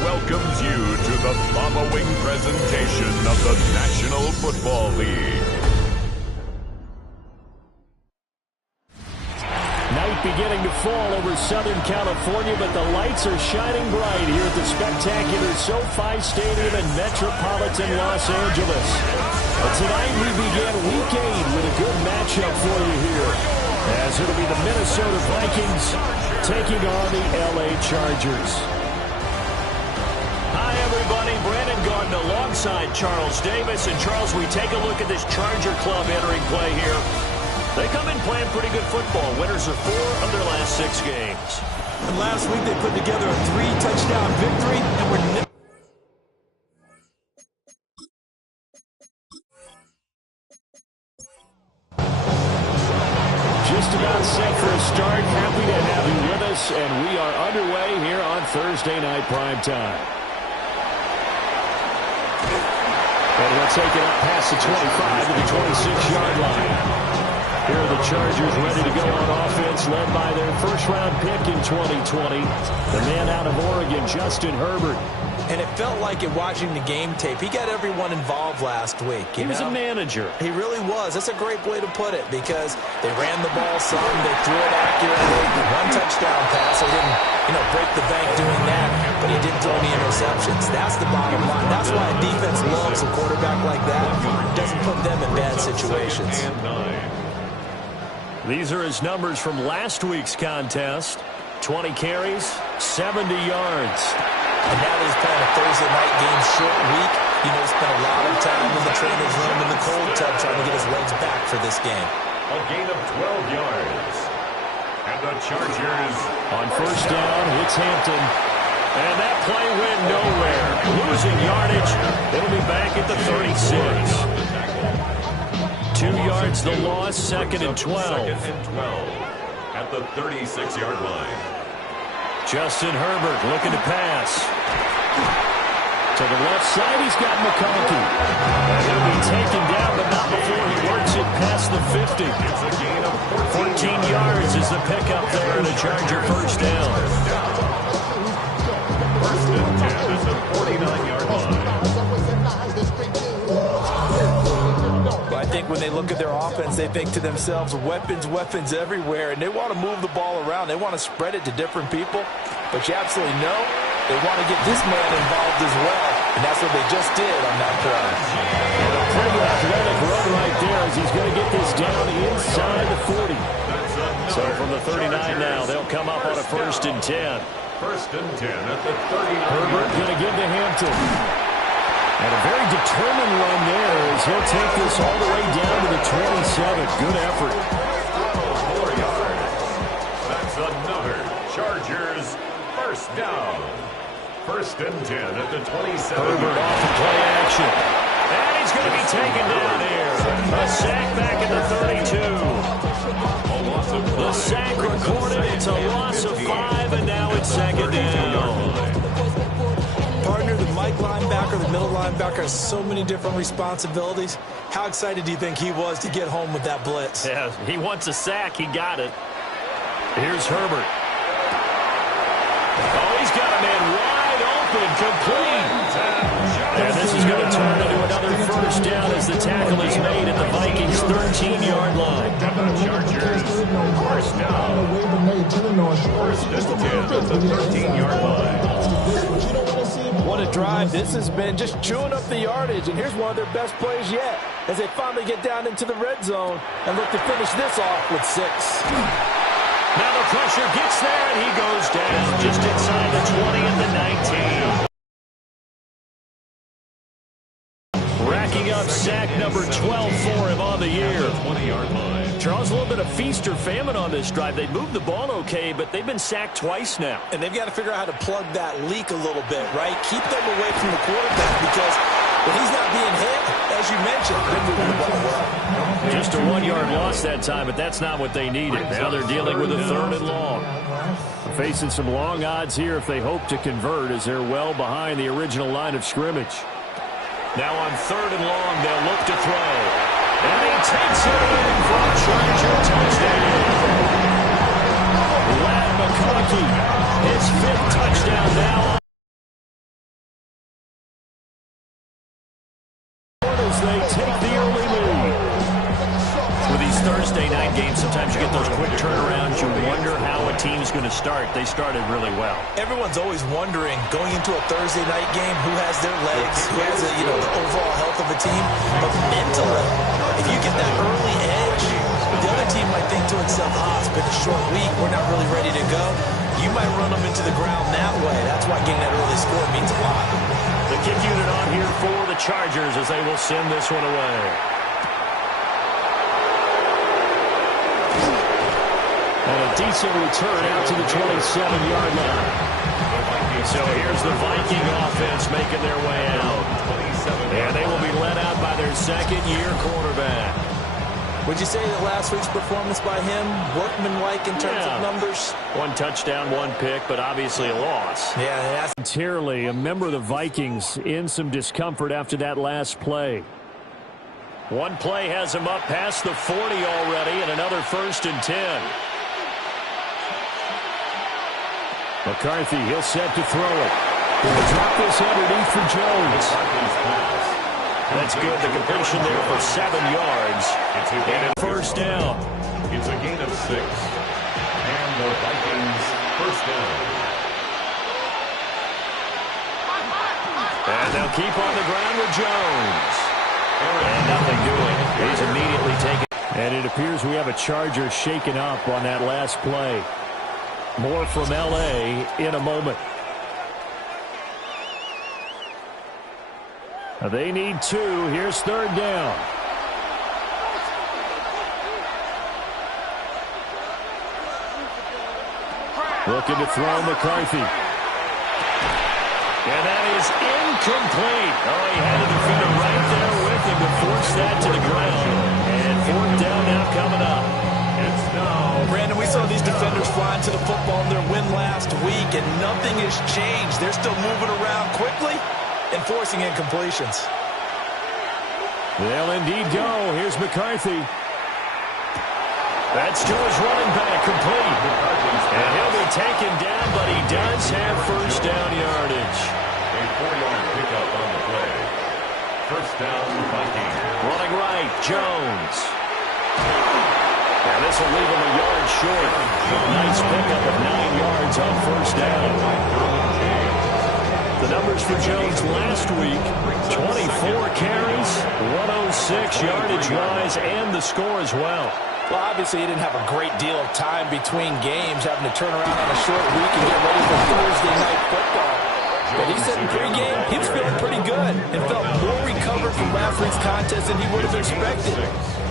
Welcomes you to the following presentation of the National Football League. Night beginning to fall over Southern California, but the lights are shining bright here at the spectacular SoFi Stadium in metropolitan Los Angeles. But tonight we begin Week 8 with a good matchup for you here, as it'll be the Minnesota Vikings taking on the LA Chargers. Hi, everybody. Brandon Garden alongside Charles Davis. And, Charles, we take a look at this Charger club entering play here. They come in playing pretty good football. Winners of 4 of their last 6 games. And last week they put together a 3-touchdown victory, and we're just about set for a start. Happy to have you with us, and we are underway here on Thursday Night Primetime. And he'll take it up past the 25 to the 26-yard line. Here are the Chargers ready to go on offense, led by their first-round pick in 2020, the man out of Oregon, Justin Herbert. And it felt like it watching the game tape. He got everyone involved last week. He was a manager. He really was. That's a great way to put it, because they ran the ball some, they threw it accurately, 1 touchdown pass. They didn't, break the bank doing that, but he didn't throw any interceptions. That's the bottom line. That's why a defense loves a quarterback like that. Doesn't put them in bad situations. These are his numbers from last week's contest. 20 carries, 70 yards. And now that he's playing a Thursday night game short week, he spent a lot of time in the trainer's room in the cold tub trying to get his legs back for this game. A gain of 12 yards. And the Chargers on first down, it's Hampton. And that play went nowhere. Losing yardage. It'll be back at the 36. 2 yards the loss, 2nd and 12. At the 36-yard line. Justin Herbert looking to pass. To the left side, he's got McConkey. And he'll be taken down, but not before he works it past the 50. It's a gain of 14 yards is the pickup there, and a Charger first down. First and 10 at the 49-yard line. I think when they look at their offense, they think to themselves, weapons, weapons everywhere, and they want to move the ball around. They want to spread it to different people, but you absolutely know they want to get this man involved as well, and that's what they just did on that play. And a pretty athletic run right there as he's going to get this down inside the 40. So from the 39 now, they'll come up on a 1st and 10. First and 10 at the 39. Herbert going to give to Hampton. And a very determined run there as he'll take this all the way down to the 27. Good effort. 4 yards. That's another Chargers first down. First and 10 at the 27. Herbert off the play action. And he's going to be taken down here. A sack back at the 32. The sack recorded. It's a loss of 5, and now it's 2nd down. Partner, the Mike linebacker, the middle linebacker has so many different responsibilities. How excited do you think he was to get home with that blitz? Yeah, he wants a sack. He got it. Here's Herbert. Oh, he's got a man wide open, complete. And this is going to turn into another first down as the tackle is made at the Vikings' 13-yard line. Chargers first down. First and 10 at the 13-yard line. What a drive. This has been just chewing up the yardage, and here's one of their best plays yet as they finally get down into the red zone and look to finish this off with 6. Now the pressure gets there, and he goes down just inside the 20 and the 19. Racking up sack number 12 for him on the year. 20-yard line. Charles, a little bit of feast or famine on this drive. They moved the ball okay, but they've been sacked twice now. And they've got to figure out how to plug that leak a little bit, right? Keep them away from the quarterback, because But he's not being hit, as you mentioned. They're moving the ball well. Just a 1-yard loss that time, but that's not what they needed. Now they're dealing with a 3rd and long. Facing some long odds here if they hope to convert, as they're well behind the original line of scrimmage. Now on 3rd and long, they'll look to throw. And he takes it in for a Charger touchdown. Lad McConkey, his 5th touchdown now. As they take the early lead. With these Thursday night games, sometimes you get those quick turnarounds. You wonder how a team's going to start. They started really well. Everyone's always wondering, going into a Thursday night game, who has their legs, who has the overall health of a team. But mentally, if you get that early edge, the other team might think to itself, it's been a short week, we're not really ready to go. You might run them into the ground that way. That's why getting that early score means a lot. The kick unit on here for the Chargers as they will send this one away. And a decent return out to the 27-yard line. So here's the Viking offense making their way out. And they will be led out by their 2nd-year quarterback. Would you say that last week's performance by him, workmanlike in terms of numbers? 1 touchdown, 1 pick, but obviously a loss. Yeah, Momentarily, a member of the Vikings in some discomfort after that last play. One play has him up past the 40 already, and another 1st and 10. McCarthy, he'll set to throw it. He'll drop this underneath for Jones. That's good. The completion there for 7 yards. It's a gain of 1st down. It's a gain of 6. And the Vikings 1st down. And they'll keep on the ground with Jones. And nothing doing. He's immediately taken. And it appears we have a Charger shaken up on that last play. More from L.A. in a moment. They need 2. Here's 3rd down. Looking to throw McCarthy. And that is incomplete. Oh, he had a defender right there with him to force that to the ground. And 4th down now coming up. It's now. Brandon, we saw these defenders flying to the football in their win last week, and nothing has changed. They're still moving around quickly and forcing incompletions. They'll indeed go. Here's McCarthy. That's to his running back, complete. And he'll be taken down, but he does have 1st down yardage. A 4-yard pickup on the play. 1st down, Vikings. Running right, Jones. And this will leave him a yard short. Nice pickup of 9 yards on 1st down. The numbers for Jones last week, 24 carries, 106 yardage-wise, and the score as well. Well, obviously, he didn't have a great deal of time between games, having to turn around on a short week and get ready for Thursday night football. But he said in pregame, he was feeling pretty good and felt more recovered from last week's contest than he would have expected.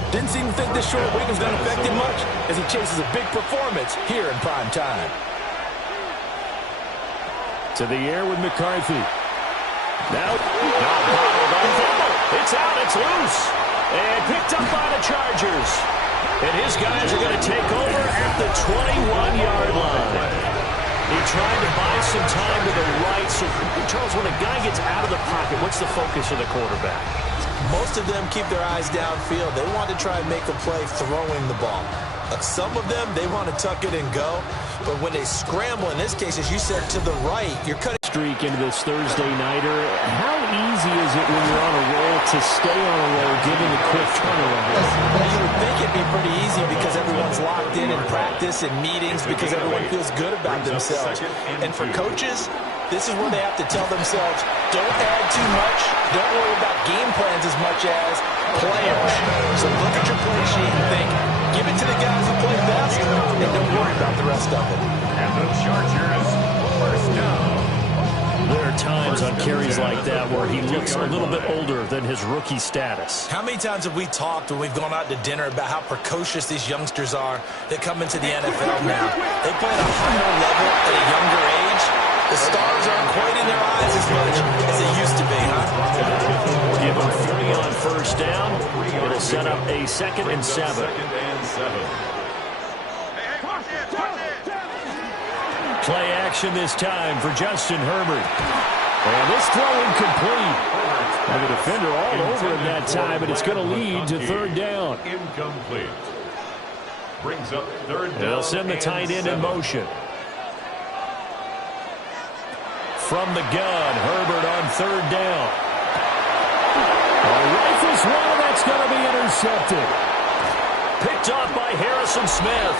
Didn't seem to think this short week was going to affect him much as he chases a big performance here in prime time. To the air with McCarthy. Now, it's out, it's loose. And picked up by the Chargers. And his guys are going to take over at the 21-yard line. He tried to buy some time to the right. So, Charles, when a guy gets out of the pocket, what's the focus of the quarterback? Most of them keep their eyes downfield. They want to try and make a play throwing the ball. Some of them, they want to tuck it and go. But when they scramble, in this case, as you said, to the right, you're cutting Streak into this Thursday nighter. How easy is it when you're on a roll to stay on a roll, given the quick turnaround? Well, you would think it'd be pretty easy because everyone's locked in practice and meetings because everyone feels good about themselves. And for coaches, this is where they have to tell themselves, don't add too much. Don't worry about game plans as much as players. So look at your play sheet and think, give it to the guys who play best, and don't worry about the rest of it. And the Chargers 1st down. There are times on carries like that where he looks a little bit older than his rookie status. How many times have we talked when we've gone out to dinner about how precocious these youngsters are that come into the NFL now? They play at a higher level at a younger age. The stars aren't quite in their eyes as much as they used to be, huh? give him 3 on first down. It'll set up a 2nd and 7. Play action this time for Justin Herbert. And this throw incomplete. And the defender all over him that time, and it's going to lead to 3rd down. Incomplete. Brings up 3rd down. They'll send the tight end in motion. From the gun, Herbert on 3rd down. Rifles one, and that's going to be intercepted. Picked off by Harrison Smith.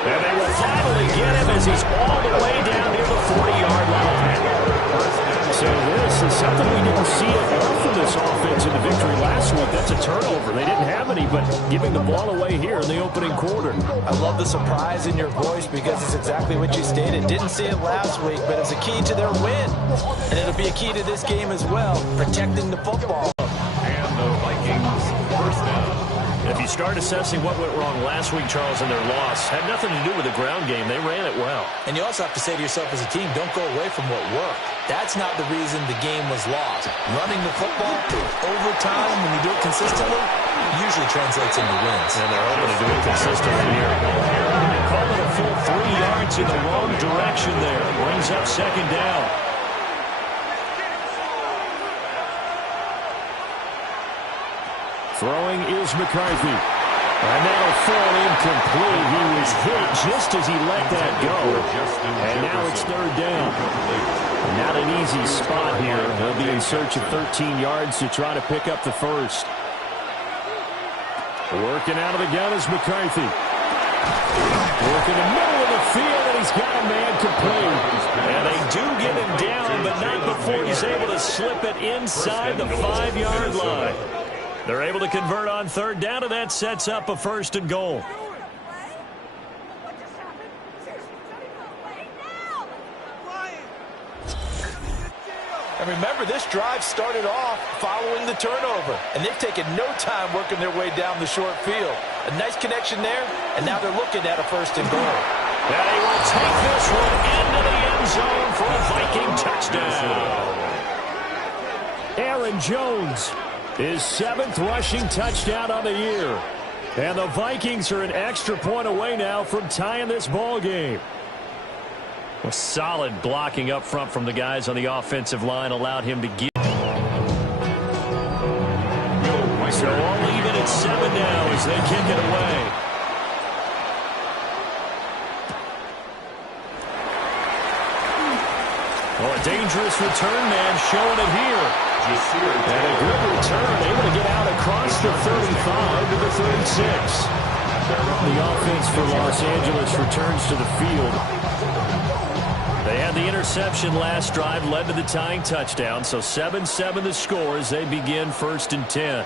And they will finally get him as he's all the way down near the 40-yard line. So this is something we didn't see enough from this offense in the victory last week. That's a turnover. They didn't have any, but giving the ball away here in the opening quarter. I love the surprise in your voice because it's exactly what you stated. Didn't see it last week, but it's a key to their win. And it'll be a key to this game as well, protecting the football. And the Vikings first down. If you start assessing what went wrong last week, Charles, in their loss, had nothing to do with the ground game. They ran it well. And you also have to say to yourself as a team, don't go away from what worked. That's not the reason the game was lost. Running the football over time, when you do it consistently, usually translates into wins. And they're hoping to do it consistently here. They call it a full 3 yards in the wrong direction there. Brings up 2nd down. Throwing is McCarthy. And that'll fall incomplete. He was hit just as he let that go. And now it's 3rd down. Not an easy spot here. They'll be in search of 13 yards to try to pick up the first. Working out of the gun is McCarthy. Working the middle of the field, and he's got a man complete. And they do get him down, but not before he's able to slip it inside the 5-yard line. They're able to convert on 3rd down, and that sets up a 1st and goal. And remember, this drive started off following the turnover, and they've taken no time working their way down the short field. A nice connection there, and now they're looking at a 1st and goal. And he will take this one into the end zone for a Viking touchdown. Aaron Jones, his 7th rushing touchdown on the year. And the Vikings are an extra point away now from tying this ball game. A solid blocking up front from the guys on the offensive line allowed him to get. So all even at 7 now as they kick it away. Oh, a dangerous return man showing it here. And a good return, able to get out across the 35 to the 36. The offense for Los Angeles returns to the field. They had the interception last drive, led to the tying touchdown, so 7-7 the score as they begin 1st and 10.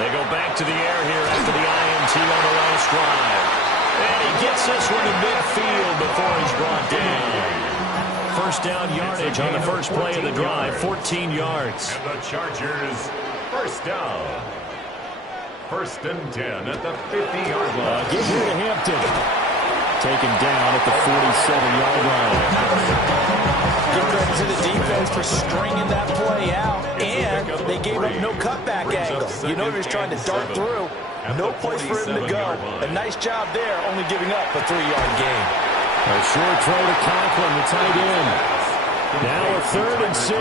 They go back to the air here after the INT on the last drive. And he gets this one to midfield before he's brought down. 1st down yardage on the first play of the drive, 14 yards. And the Chargers, 1st down. 1st and 10 at the 50-yard line. Give here to Hampton. Taken down at the 47-yard line. Give credit to the defense for stringing that play out, and they gave up no cutback angle. You know he was trying to dart through. No place for him to go. A nice job there, only giving up a 3-yard gain. A short throw to Conklin, the tight end. Now a 3rd and 6.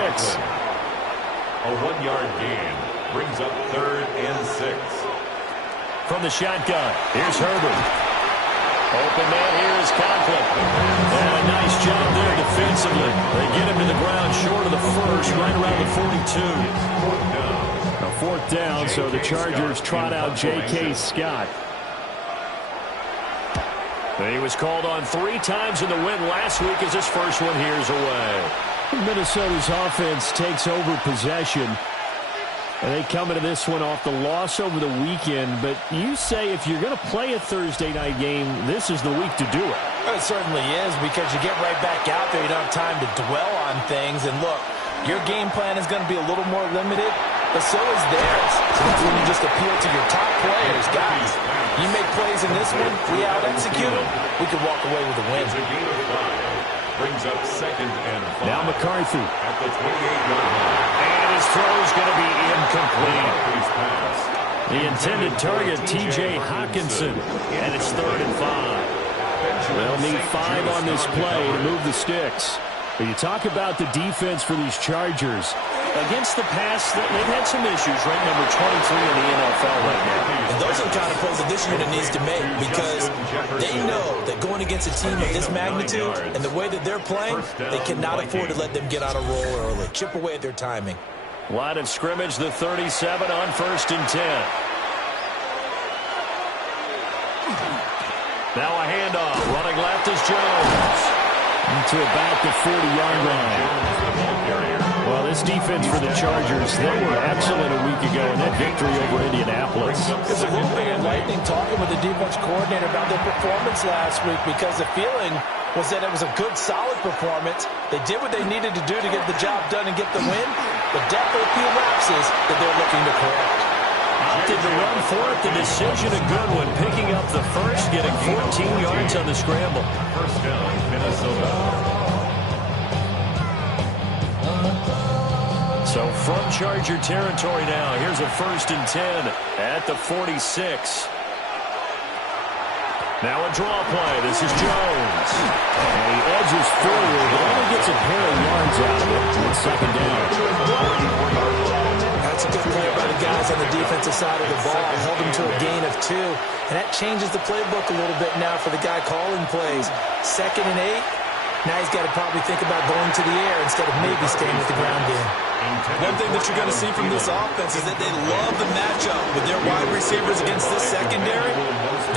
A 1-yard gain brings up 3rd and 6. From the shotgun, here's Herbert. Open man here is Conklin. And a nice job there defensively. They get him to the ground short of the first, right around the 42. A 4th down, so the Chargers trot out J.K. Scott. He was called on 3 times in the win last week as his first one here's away. Minnesota's offense takes over possession. And they come into this one off the loss over the weekend. But you say if you're going to play a Thursday night game, this is the week to do it. It certainly is, because you get right back out there. You don't have time to dwell on things. And look, your game plan is going to be a little more limited, but so is theirs. So that's when you just appeal to your top players. Guys, you make plays in this one, we out-execute them, we could walk away with a win. Brings up 2nd and 5. Now McCarthy. At the 28-yard line. And it his throw is going to be incomplete. The intended target, T.J. Hawkinson, and it's 3rd and 5. They'll need 5 on this play to move the sticks. But you talk about the defense for these Chargers. Against the pass, they've had some issues, ranked number 23 in the NFL right now. And those are the kind of plays that this unit needs to make, because they know that going against a team of this magnitude and the way that they're playing, they cannot afford to let them get on a roll early. Chip away at their timing. Line of scrimmage, the 37 on 1st and 10. Now a handoff. Running left is Jones. To about the 40-yard line. Well, this defense for the Chargers, they were excellent a week ago in that victory over Indianapolis. It's a little bit enlightening talking with the defense coordinator about their performance last week, because the feeling was that it was a good, solid performance. They did what they needed to do to get the job done and get the win, but definitely a few lapses that they're looking to correct. Opted to run for it. The decision a good one. Picking up the first, getting 14 yards on the scramble. First down, Minnesota. So from Charger territory now, here's a 1st and 10 at the 46. Now a draw play. This is Jones. And he edges forward, but only gets a pair of yards out of it. It's 2nd down. That's a good play by the guys on the defensive side of the ball. Held them to a gain of 2. And that changes the playbook a little bit now for the guy calling plays. 2nd and 8. Now he's got to probably think about going to the air instead of maybe staying with the ground game. One thing that you're going to see from this offense is that they love the matchup with their wide receivers against this secondary.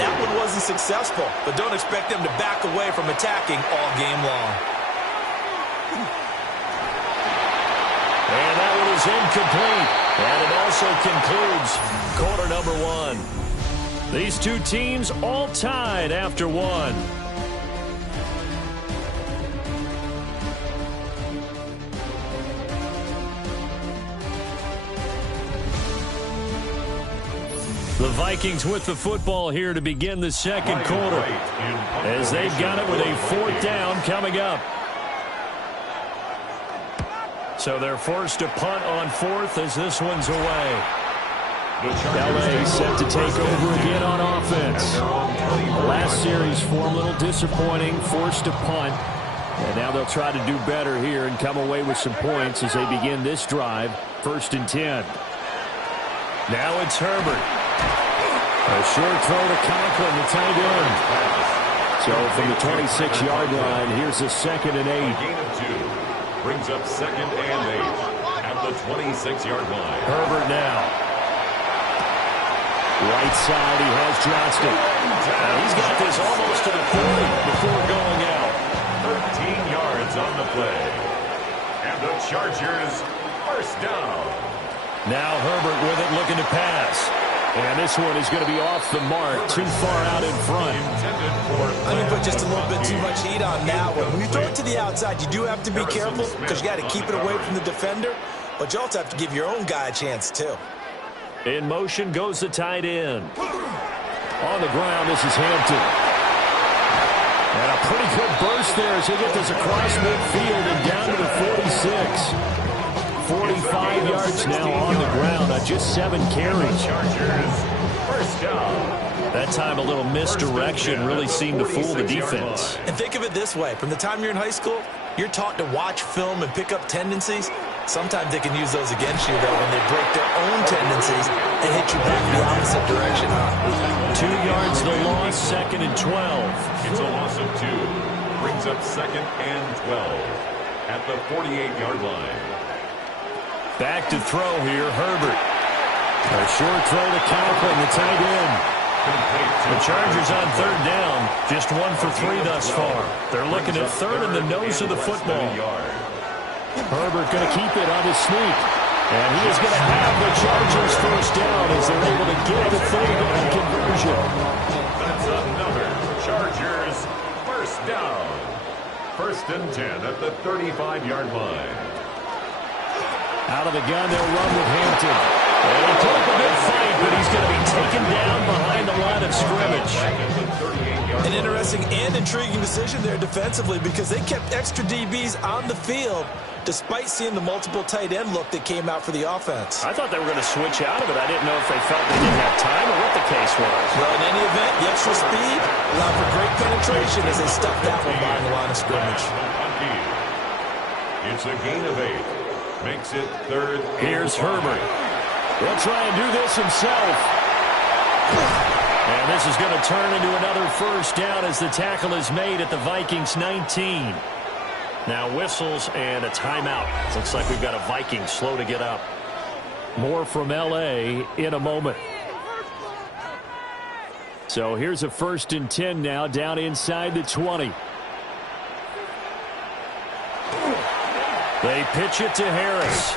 That one wasn't successful, but don't expect them to back away from attacking all game long. And that one is incomplete. And it also concludes quarter number 1. These two teams all tied after 1. The Vikings with the football here to begin the 2nd quarter, as they've got it with a 4th down coming up. So they're forced to punt on 4th as this one's away. LA set to take over again on offense. The last series for a little disappointing, forced to punt. And now they'll try to do better here and come away with some points as they begin this drive. 1st and 10. Now it's Herbert. A short throw to Conklin, the tight end. So from the 26-yard line, here's a 2nd and 8. Gain of 2 brings up 2nd and 8 at the 26-yard line. Herbert now. Right side, he has Johnston. He's got this almost to the 40 before going out. 13 yards on the play. And the Chargers 1st down. Now Herbert with it, looking to pass. And this one is going to be off the mark, too far out in front. I think put just a little bit too much heat on that one. When you throw it to the outside, you do have to be careful because you got to keep it away from the defender, but you also have to give your own guy a chance too. In motion goes the tight end. On the ground, this is Hampton. And a pretty good burst there as he gets this across midfield and down to the 46. 45 yards now on the ground on just 7 carries. Chargers 1st down. That time a little misdirection really seemed to fool the defense. And think of it this way. From the time you're in high school, you're taught to watch film and pick up tendencies. Sometimes they can use those against you, though, when they break their own tendencies and hit you back the opposite direction. 2 yards the loss, 2nd and 12. It's a loss of 2. Brings up 2nd and 12 at the 48-yard line. Back to throw here, Herbert. A short throw to Conklin, the tight end. The Chargers on 3rd down, just 1 for 3 thus far. They're looking at 3rd in the nose of the football. Herbert going to keep it on his sneak. And he is going to have the Chargers 1st down as they're able to get the 3rd conversion. That's another Chargers 1st down. 1st and 10 at the 35-yard line. Out of the gun, they'll run with Hampton. And he put up a good fight, but he's going to be taken down behind the line of scrimmage. An interesting and intriguing decision there defensively because they kept extra DBs on the field despite seeing the multiple tight end look that came out for the offense. I thought they were going to switch out of it. I didn't know if they felt they didn't have time or what the case was. Well, in any event, the extra speed allowed for great penetration as they stuffed that one behind the line of scrimmage. It's a gain of 8. Makes it 3rd. Here's Herbert. He'll try and do this himself. And this is going to turn into another first down as the tackle is made at the Vikings 19. Now whistles and a timeout. Looks like we've got a Viking slow to get up. More from L.A. in a moment. So here's a 1st and 10 now down inside the 20. They pitch it to Harris.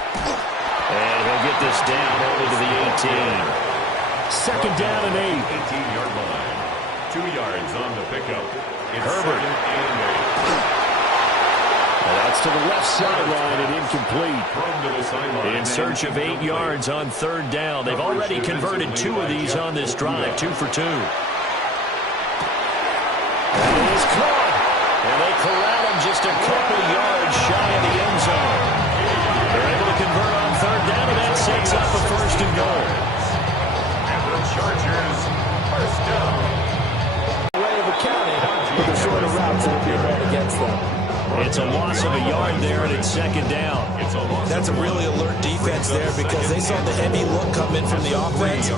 And he'll get this down only to the 18. 2nd down and 8. 18-yard line. 2 yards on the pickup. It's Herbert. 2nd and 8. And that's to the left sideline and incomplete. Thrown to the sideline. In search of 8 yards on 3rd down. They've already converted 2 of these on this drive. 2 for 2. That is caught. And they corral him just a couple yards shy of the end zone. They're able to convert on 3rd down, and that sets up a 1st and goal. And the Chargers, 1st down. Way of accounting for the shorter routes that will be ran against them. It's a loss of a yard there, and it's 2nd down. That's a really alert defense there because they saw the heavy look come in from the offense,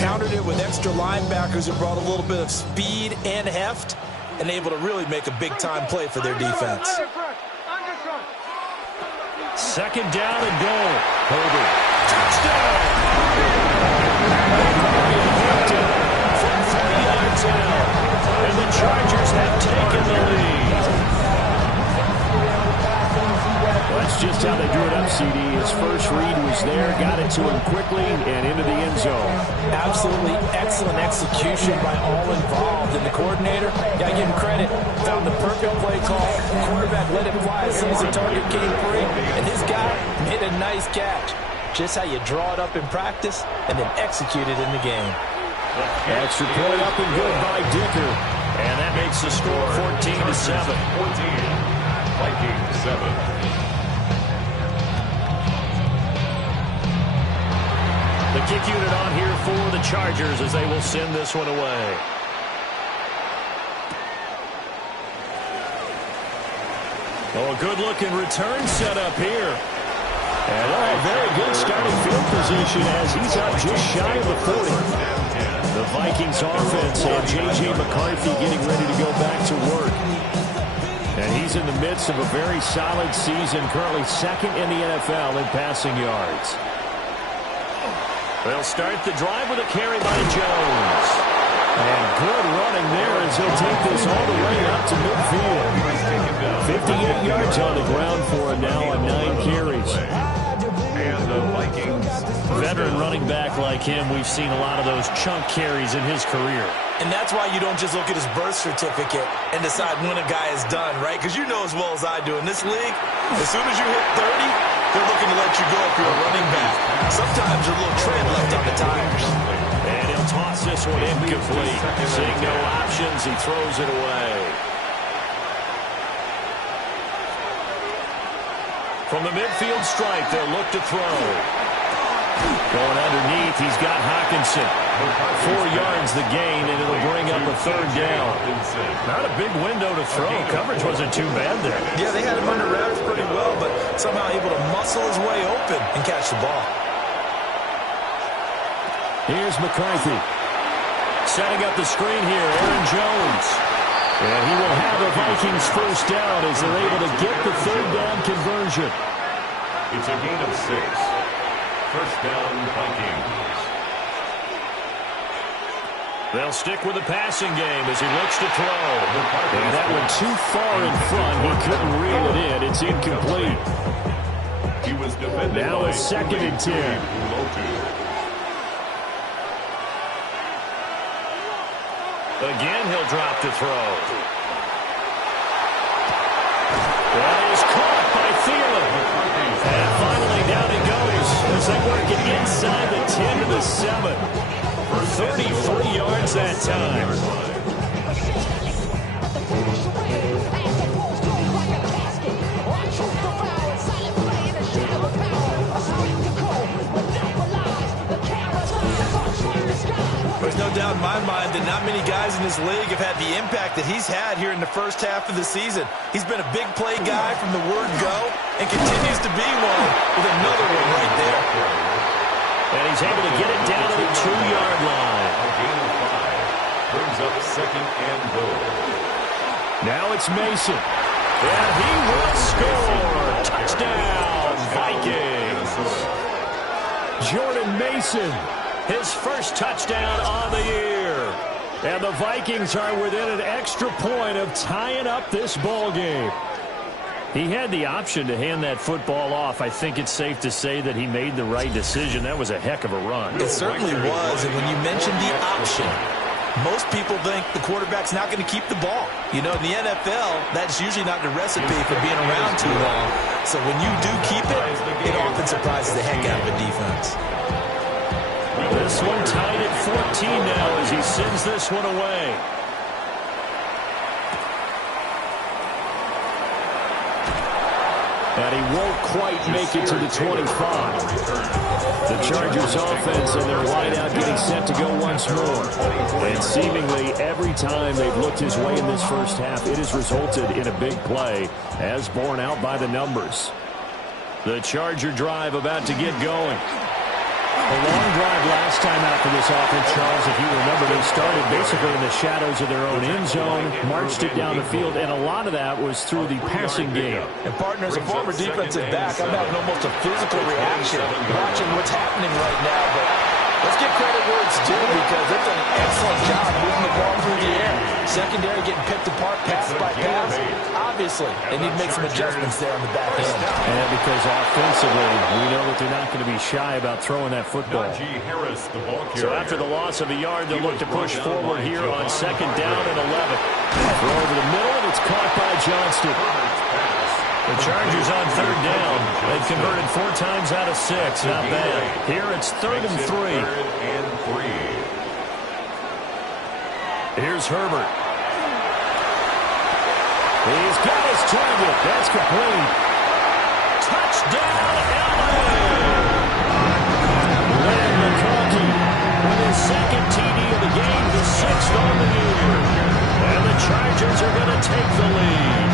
countered it with extra linebackers who brought a little bit of speed and heft, and able to really make a big-time play for their defense. 2nd down and goal. Herbert. Touchdown! From 30 yards out. And the Chargers have taken the lead. That's just how they drew it up, CD. His first read was there, got it to him quickly, and into the end zone. Absolutely excellent execution by all involved. And the coordinator, gotta give him credit, found the perfect play call. The quarterback let it fly as soon as the target came free, and his guy made a nice catch. Just how you draw it up in practice and then execute it in the game. Extra point up and good by Dicker. And that makes the score 14-7. 14. Vikings 7. The kick unit on here for the Chargers as they will send this one away. Oh, a good-looking return set up here. And a very good starting field position as he's up just shy of the 40. The Vikings offense and J.J. McCarthy getting ready to go back to work. And he's in the midst of a very solid season, currently 2nd in the NFL in passing yards. They'll start the drive with a carry by Jones. And good running there as he'll take this all the way up to midfield. 58 yards on the ground for him now on 9 carries. And the Vikings. Veteran running back like him, we've seen a lot of those chunk carries in his career. And that's why you don't just look at his birth certificate and decide when a guy is done, right? Because you know as well as I do, in this league, as soon as you hit 30, they're looking to let you go if you're a running back. Sometimes there's a little tread left on the tires. And he'll toss this one incomplete. Seeing no options, he throws it away. From the midfield strike, they'll look to throw. Going underneath, he's got Hawkinson. 4 yards the gain, and it'll bring up a 3rd down. Not a big window to throw. Coverage wasn't too bad there. Yeah, they had him under wraps pretty well, but somehow able to muscle his way open and catch the ball. Here's McCarthy. Setting up the screen here, Aaron Jones. And he will have the Vikings 1st down as they're able to get the 3rd down conversion. It's a gain of 6. 1st down, Vikings. They'll stick with the passing game as he looks to throw. And that went too far in front. He couldn't reel it in. It's incomplete. He was defended now by a 2nd and 10. Again, he'll drop to throw. That is caught by Thielen. And finally, down he goes as they work it inside the 10 to the 7. For 33 yards that time. my mind that not many guys in this league have had the impact that he's had here in the first half of the season. He's been a big play guy from the word go and continues to be one with another one right there. And he's able to get it down to the 2-yard line. A gain of 5 brings up second and goal. Now it's Mason. And he will score. Touchdown, Vikings. Jordan Mason. His first touchdown on the year. And the Vikings are within an extra point of tying up this ball game. He had the option to hand that football off. I think it's safe to say that he made the right decision. That was a heck of a run. It certainly was, and when you mentioned the option, most people think the quarterback's not going to keep the ball. You know, in the NFL, that's usually not the recipe for being around too long. So when you do keep it, it often surprises the heck out of a defense. This one tied at 14 now as he sends this one away. And he won't quite make it to the 25. The Chargers offense and their wideout getting set to go once more. And seemingly every time they've looked his way in this first half, it has resulted in a big play, as borne out by the numbers. The Charger drive about to get going. A long drive last time out for this offense, Charles. If you remember, they started basically in the shadows of their own end zone, marched it down the field, and a lot of that was through the passing game. And partner, as a former defensive back, I'm having almost a physical reaction watching what's happening right now. But let's give credit where it's due, because they've done an excellent job moving the ball through the air. Secondary getting picked apart pass by pass. Obviously, they need to make some adjustments there on the back end. And because offensively, we know that they're not going to be shy about throwing that football. So after the loss of a yard, they'll look to push forward here on second down and 11. Throw over the middle, and it's caught by Johnston. The Chargers on third down. They've converted 4 times out of 6. Not bad. Here it's 3rd and 3. Here's Herbert. He's got his target. That's complete. Touchdown, LA! Len McConkey With his second TD of the game, the 6th on the year. And the Chargers are going to take the lead.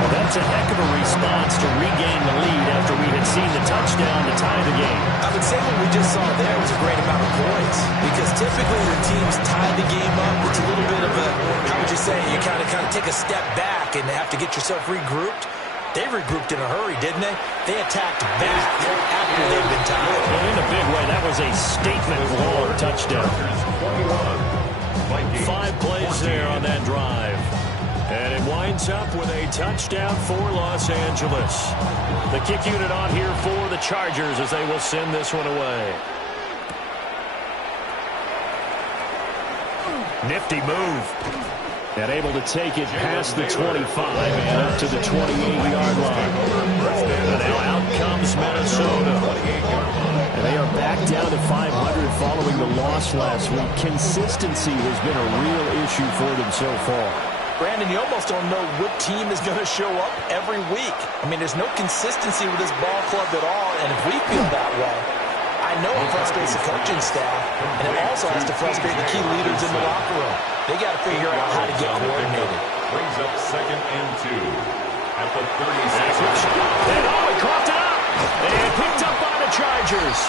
Well, that's a heck of a response to regain the lead after we had seen the touchdown to tie the game. I would say what we just saw there was a great amount of points, because typically when teams tie the game up, it's a little bit of a, how would you say, you kind of take a step back and have to get yourself regrouped. They regrouped in a hurry, didn't they? They attacked back after they'd been tied. Well, in a big way, that was a statement long touchdown. 5 plays there on that drive. And it winds up with a touchdown for Los Angeles. The kick unit on here for the Chargers as they will send this one away. Nifty move. And able to take it past the 25 and up to the 28-yard line. And now out comes Minnesota. And they are back down to 500 following the loss last week. Consistency has been a real issue for them so far. Brandon, you almost don't know what team is going to show up every week. I mean, there's no consistency with this ball club at all, and if we feel that way, I know it frustrates the coaching staff, and it also has to frustrate the key leaders in the locker room. They got to figure out how to get coordinated. Brings up 2nd and 2 at the 36. And he coughed it up. And picked up by the Chargers.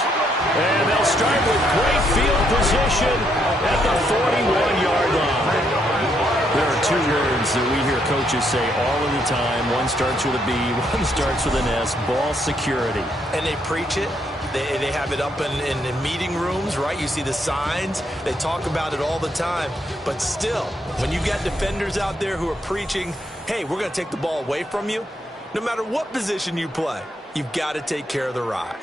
And they'll start with great field position at the 41-yard line. There are 2 words that we hear coaches say all of the time. One starts with a B, one starts with an S, ball security. And they preach it. They have it up in meeting rooms, right? You see the signs. They talk about it all the time. But still, when you got defenders out there who are preaching, hey, we're going to take the ball away from you, no matter what position you play, you've got to take care of the rock.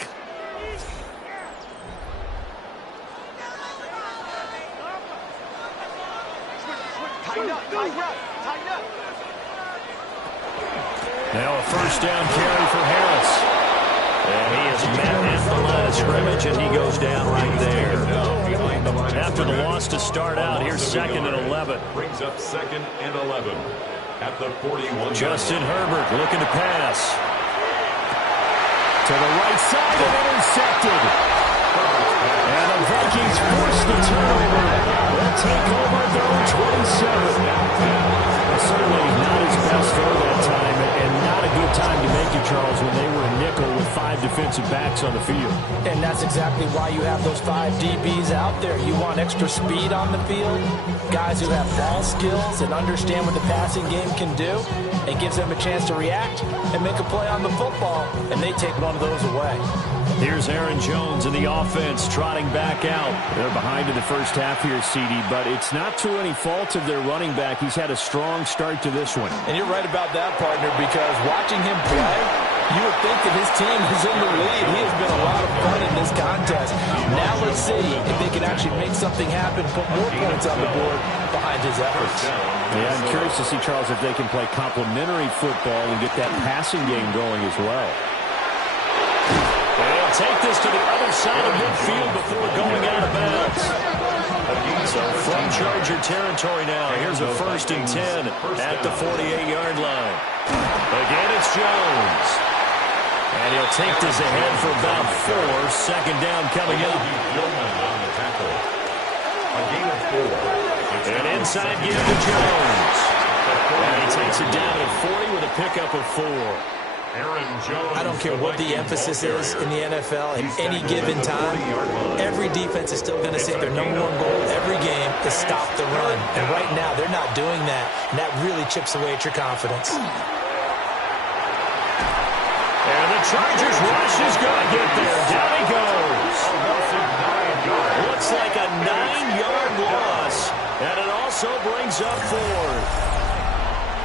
Now a first down carry for Harris. And he is met at the line of scrimmage, and he goes down right there. After the loss to start out, here's 2nd and 11. Brings up 2nd and 11 at the 41. Justin Herbert looking to pass. To the right side and intercepted. And the Vikings force the turnover. They'll take over at their own 27. Certainly not his best throw that time, and not a good time to make it, Charles, when they were a nickel with 5 defensive backs on the field. And that's exactly why you have those 5 DBs out there. You want extra speed on the field, guys who have ball skills and understand what the passing game can do. It gives them a chance to react and make a play on the football, and they take one of those away. Here's Aaron Jones in the offense trotting back out. They're behind in the first half here, CD, but it's not through any fault of their running back. He's had a strong start to this one. And you're right about that, partner, because watching him play, you would think that his team is in the lead. He has been a lot of fun in this contest. Now let's see if they can actually make something happen, put more points on the board behind his efforts. Yeah, I'm curious to see, Charles, if they can play complementary football and get that passing game going as well. They'll take this to the other side of midfield before going out of bounds. So from Charger territory now, here's a 1st and 10 at the 48-yard line. Again, it's Jones. And he'll take this ahead for about 4. Second down coming up. An inside give to Jones. And he takes it down at 40 with a pickup of 4. I don't care what the emphasis is in the NFL at any given time. Every defense is still going to say their #1 goal every game is stop the run. And right now, they're not doing that. And that really chips away at your confidence. And the Chargers rush is going to get there. Down he goes. Looks like a 9-yard loss. And it also brings up 4.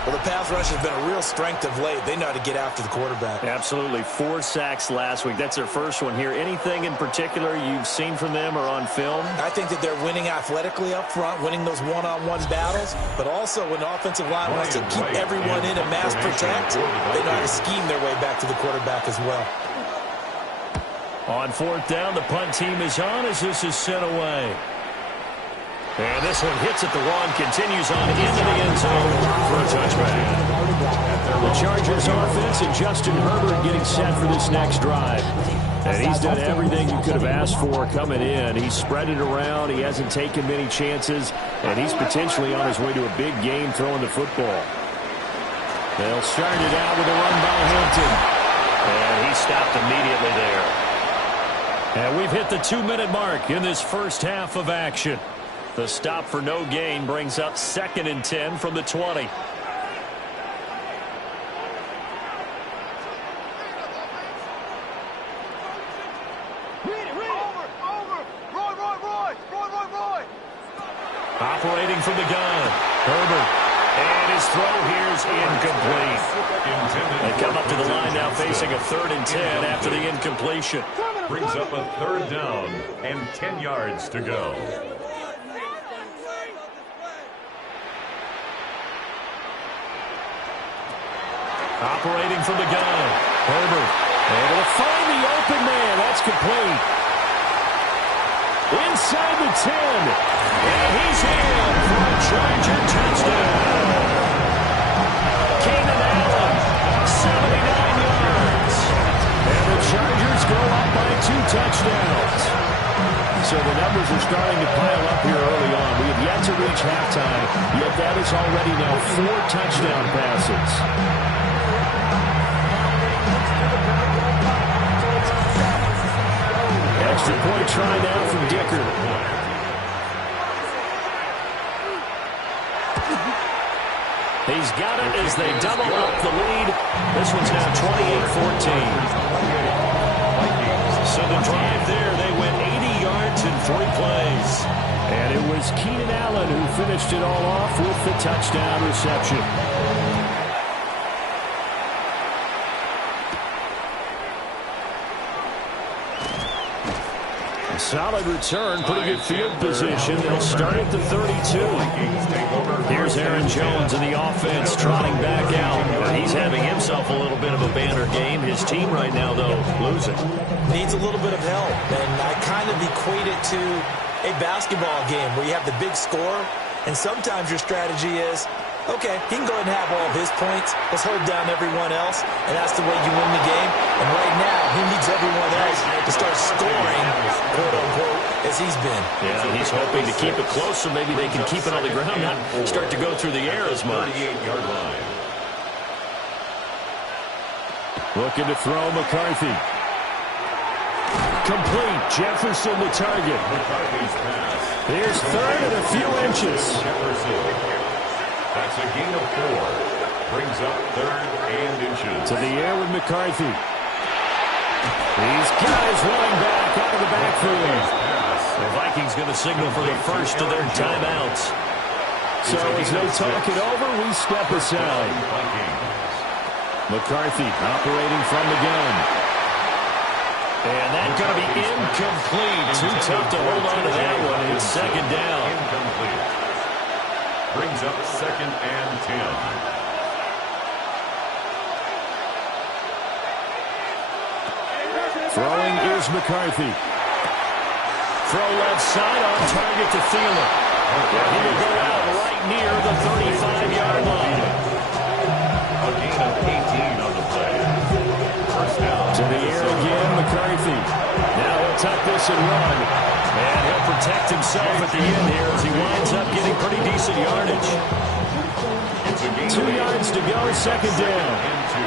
Well, the pass rush has been a real strength of late. They know how to get after the quarterback. Absolutely. 4 sacks last week. That's their first one here. Anything in particular you've seen from them or on film? I think that they're winning athletically up front, winning those one-on-one battles, but also when the offensive line wants to keep everyone in and mass protect, they know how to scheme their way back to the quarterback as well. On 4th down, the punt team is on as this is sent away. And this one hits at the 1, continues on into the end zone for a touchback. The Chargers offense and Justin Herbert getting set for this next drive. And he's done everything you could have asked for coming in. He's spread it around. He hasn't taken many chances. And he's potentially on his way to a big game throwing the football. They'll start it out with a run by Hampton. And he stopped immediately there. And we've hit the 2-minute mark in this first half of action. The stop for no gain brings up 2nd and 10 from the 20. Operating from the gun, Herbert. And his throw here's incomplete. They come up to the line now facing a 3rd and 10 after the incompletion. Brings up a 3rd down and 10 yards to go. Operating from the gun, Herbert able to find the open man. That's complete. Inside the 10. And he's in for a Charger touchdown. Keenan Allen, 79 yards. And the Chargers go up by 2 touchdowns. So the numbers are starting to pile up here early on. We have yet to reach halftime, yet that is already now 4 touchdown passes. Extra point try now from Dicker. He's got it as they double up the lead. This one's now 28-14. So the drive there, they went 80 yards in 3 plays. And it was Keenan Allen who finished it all off with the touchdown reception. Solid return, pretty good field position. They'll start at the 32. Here's Aaron Jones in the offense trotting back out. But he's having himself a little bit of a banner game. His team right now, though, losing. Needs a little bit of help, and I kind of equate it to a basketball game where you have the big score, and sometimes your strategy is Okay, he can go ahead and have all of his points. Let's hold down everyone else, and that's the way you win the game. And right now, he needs everyone else to start scoring, quote-unquote, as he's been. Yeah, he's hoping to keep it close so maybe they can keep it on the ground, not start to go through the air as much. 38-yard line. Looking to throw McCarthy. Complete. Jefferson the target. McCarthy's pass. Here's third and a few inches. Jefferson. That's a gain of 4. Brings up third and inches. To the air with McCarthy. These guys running back out of the backfield. The Vikings going to signal for the first of their timeouts. So as they talk it over, we step aside. McCarthy operating from the gun. And that's going to be incomplete. Too tough to hold on to that one. It's second down. Incomplete. Brings up second and 10. Throwing is McCarthy. Throw left side on target to Thielen. He will go out right near the 35-yard line. A gain of 18 on the play. First down. To the air again, McCarthy. Now he'll tuck this and run. And he'll protect himself at the end here as he winds up getting pretty decent yardage. 2 yards to go, second down. And 2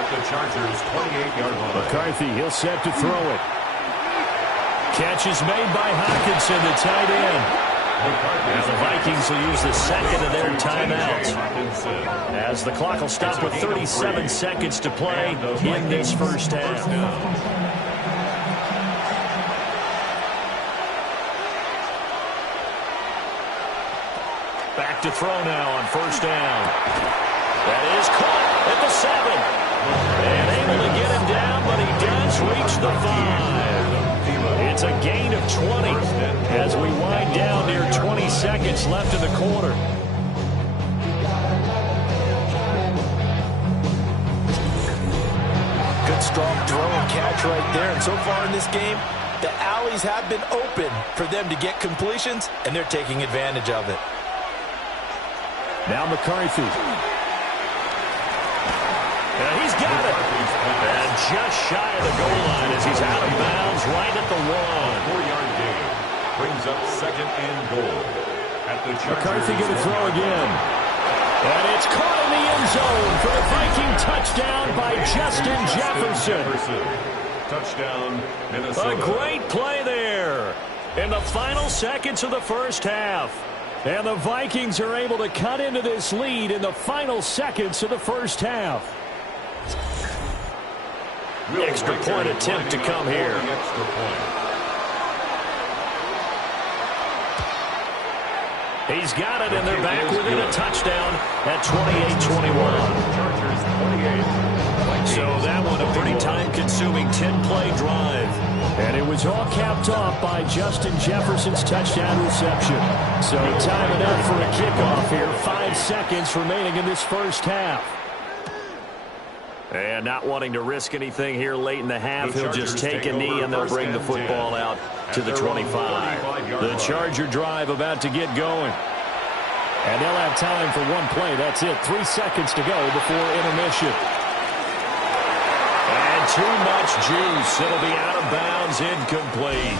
at the Chargers' 28-yard line. McCarthy, he'll set to throw it. Catch is made by Hockenson, the tight end. Now the Vikings will use the second of their timeouts, as the clock will stop with 37 seconds to play in this first half. Back to throw now on first down. That is caught at the 7. And able to get him down, but he does reach the 5. It's a gain of 20 as we wind down near 20 seconds left in the quarter. Good strong throw and catch right there. And so far in this game, the alleys have been open for them to get completions, and they're taking advantage of it. Now McCarthy. And he's got it. And just shy of the goal line as he's out of bounds right at the 1. 4-yard gain. Brings up second and goal. At the McCarthy going to throw again. And it's caught in the end zone for the Viking touchdown by Justin Jefferson. Touchdown, Minnesota. A great play there in the final seconds of the first half. And the Vikings are able to cut into this lead in the final seconds of the first half. Extra point attempt to come here. Extra point. He's got it, and they're back within a touchdown at 28-21. Chargers 28. So that one a pretty time-consuming 10-play drive. And it was all capped off by Justin Jefferson's touchdown reception. So time enough for a kickoff here. 5 seconds remaining in this first half. And not wanting to risk anything here late in the half, he'll just take a knee and they'll bring the football out to the 25. The Charger drive about to get going. And they'll have time for one play. That's it. 3 seconds to go before intermission. And too much juice. It'll be out of bounds, incomplete.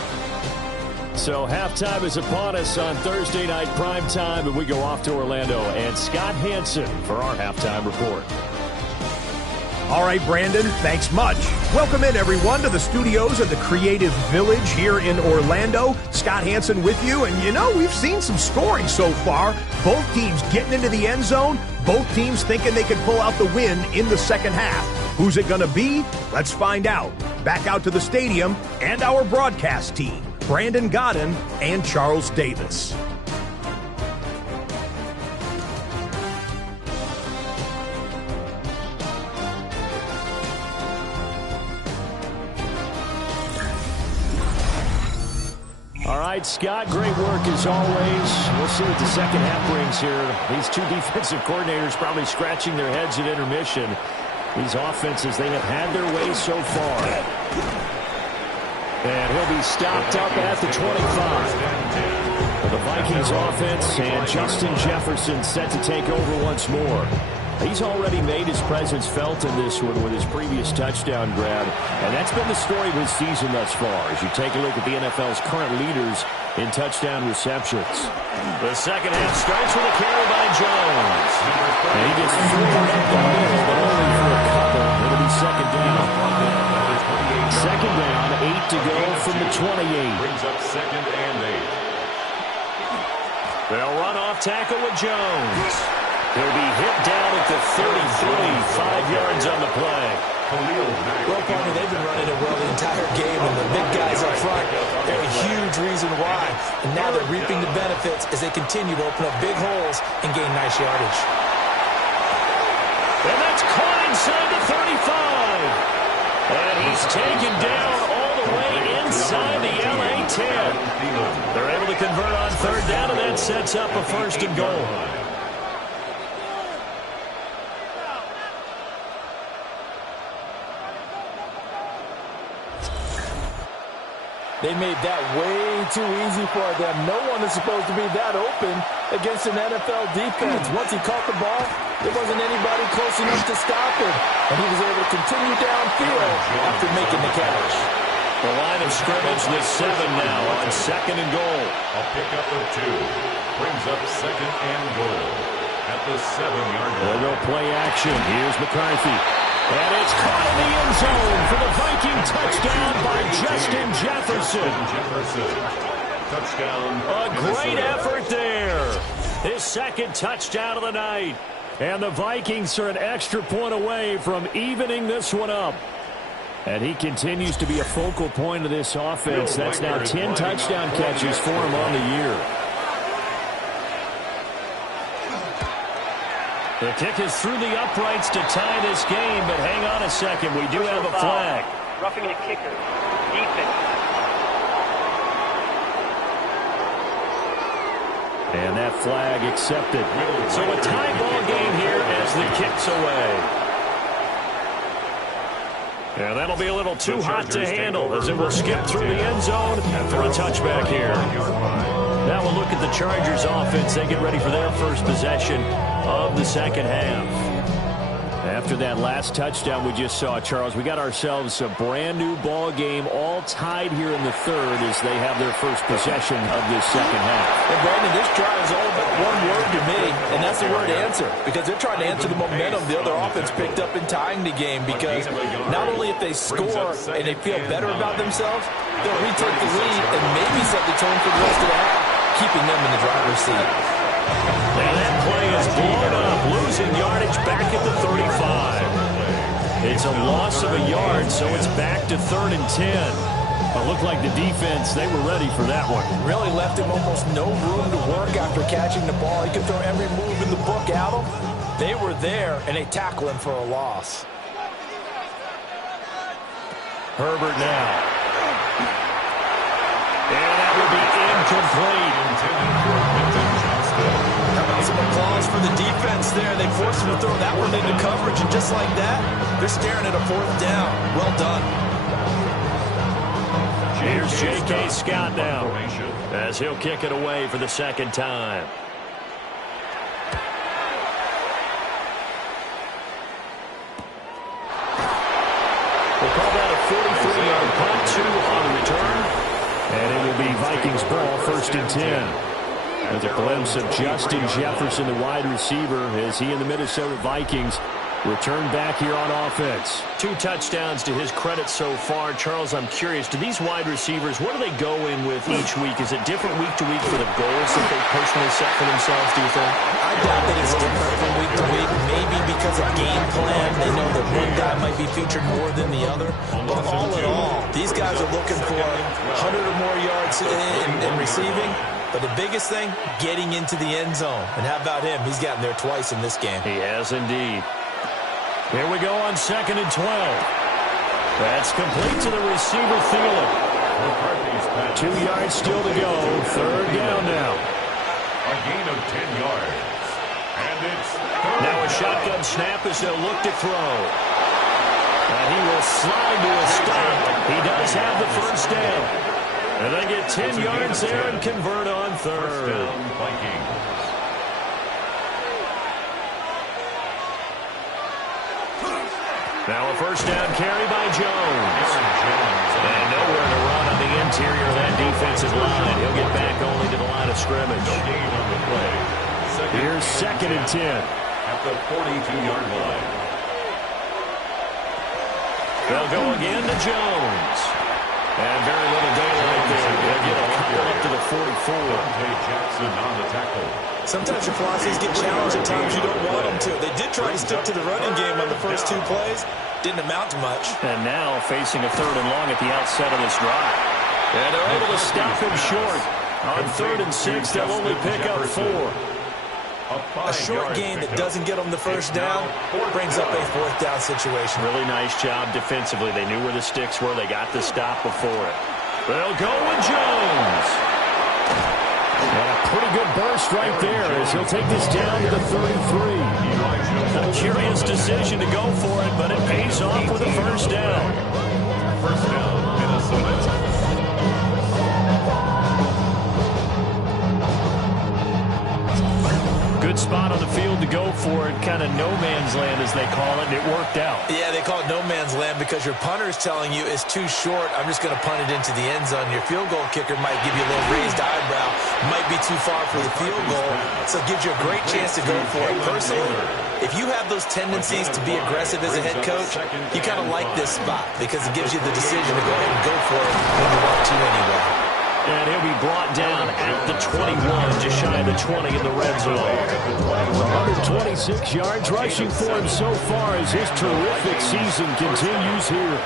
So halftime is upon us on Thursday night primetime, and we go off to Orlando. And Scott Hansen for our halftime report. All right, Brandon, thanks much. Welcome in, everyone, to the studios of the Creative Village here in Orlando. Scott Hansen with you, and you know, we've seen some scoring so far. Both teams getting into the end zone, both teams thinking they could pull out the win in the second half. Who's it going to be? Let's find out. Back out to the stadium and our broadcast team, Brandon Godden and Charles Davis. All right, Scott, great work as always. We'll see what the second half brings here. These two defensive coordinators probably scratching their heads at intermission. These offenses, they have had their way so far. And he'll be stopped up at the 25. The Vikings offense and Justin Jefferson set to take over once more. He's already made his presence felt in this one with his previous touchdown grab, and that's been the story of his season thus far as you take a look at the NFL's current leaders in touchdown receptions. The second half starts with a carry by Jones. And he gets through up the middle, but only for a couple. It'll be second down. Second down, 8 to go from the 28. Brings up second and 8. They'll run off tackle with Jones. He'll be hit down at the 33, 5 yards on the play. Well, partner, they've been running it well the entire game, and the big guys up front, they're a huge reason why. And now they're reaping the benefits as they continue to open up big holes and gain nice yardage. And that's caught inside the 35. And he's taken down all the way inside the LA 10. They're able to convert on third down, and that sets up a first and goal. They made that way too easy for them. No one is supposed to be that open against an NFL defense. Once he caught the ball, there wasn't anybody close enough to stop him. And he was able to continue downfield after making the catch. The line of scrimmage, the 7 now on second and goal. A pickup of 2. Brings up second and goal at the 7-yard line. They'll go play action. Here's McCarthy. And it's caught in the end zone for the Viking touchdown by Justin Jefferson. Touchdown. A great effort there. His second touchdown of the night. And the Vikings are an extra point away from evening this one up. And he continues to be a focal point of this offense. That's now 10 touchdown catches for him on the year. The kick is through the uprights to tie this game, but hang on a second. We do have a flag. Roughing the kicker. Defense. And that flag accepted. So a tie ball game here as the kick's away. And that'll be a little too hot to handle as it will skip through the end zone for a touchback here. Now we'll look at the Chargers offense. They get ready for their first possession of the second half. After that last touchdown we just saw, Charles, we got ourselves a brand new ball game, all tied here in the third as they have their first possession of this second half. And Brandon, this drive is all about one word to me, and that's the word answer. Because they're trying to answer the momentum the other offense picked up in tying the game. Because not only if they score and they feel better about themselves, they'll retake the lead and maybe set the tone for the rest of the half, keeping them in the driver's seat. And that play is blown up, losing yardage back at the 35. It's a loss of a yard, so it's back to 3rd and 10. It looked like the defense, they were ready for that one. Really left him almost no room to work after catching the ball. He could throw every move in the book at him. They were there, and they tackle him for a loss. Herbert now. And that will be incomplete. How about some applause for the defense there? They forced him to throw that one into coverage, and just like that, they're staring at a 4th down. Well done. Here's J.K. Scott now as he'll kick it away for the second time. We'll call that a 43-yard punt, 2 on the return. And it will be Vikings ball, 1st and 10. With a glimpse of Justin Jefferson, the wide receiver, as he and the Minnesota Vikings return back here on offense. 2 touchdowns to his credit so far. Charles, I'm curious, do these wide receivers, what do they go in with each week? Is it different week to week for the goals that they personally set for themselves, do you think? I doubt that it's different from week to week. Maybe because of game plan. They know that one guy might be featured more than the other. But all in all, these guys are looking for 100 or more yards in receiving. But the biggest thing, getting into the end zone. And how about him? He's gotten there twice in this game. He has indeed. Here we go on 2nd and 12. That's complete to the receiver, Thielen. 2 yards still to go. 3rd down now. A gain of 10 yards. And it's now a shotgun snap as they'll look to throw. And he will slide to a stop. He does have the first down. And they get 10 yards there and convert on third. First down, Vikings. Now a first down carry by Jones. And nowhere to run on the interior of that defensive line. He'll get back only to the line of scrimmage. No gain on the play. Here's 2nd and 10. At the 42-yard line. They'll go again to Jones. And very little daylight there. They'll get a couple up to the 44. Jackson on the tackle. Sometimes your philosophies get challenged at times you don't want them to. They did try to stick to the running game on the first 2 plays. Didn't amount to much. And now facing a 3rd and long at the outset of this drive. And they're able to stop him short. On 3rd and 6, they'll only pick up 4. A short gain that doesn't get them the first down brings up a 4th down situation. Really nice job defensively. They knew where the sticks were. They got the stop before it. They'll go with Jones. And a pretty good burst right there as he'll take this down to the 33. A curious decision to go for it, but it pays off with a first down. First down, Minnesota. Good spot on the field to go for it. Kind of no man's land, as they call it, and it worked out. Yeah, they call it no man's land because your punter is telling you it's too short. I'm just going to punt it into the end zone. Your field goal kicker might give you a little raised eyebrow. Might be too far for the field goal, so it gives you a great chance to go for it. Personally, if you have those tendencies to be aggressive as a head coach, you kind of like this spot because it gives you the decision to go ahead and go for it when you want to anyway. And he'll be brought down at the 21, just shy of the 20 in the red zone. 126 yards rushing for him so far as his terrific season continues here.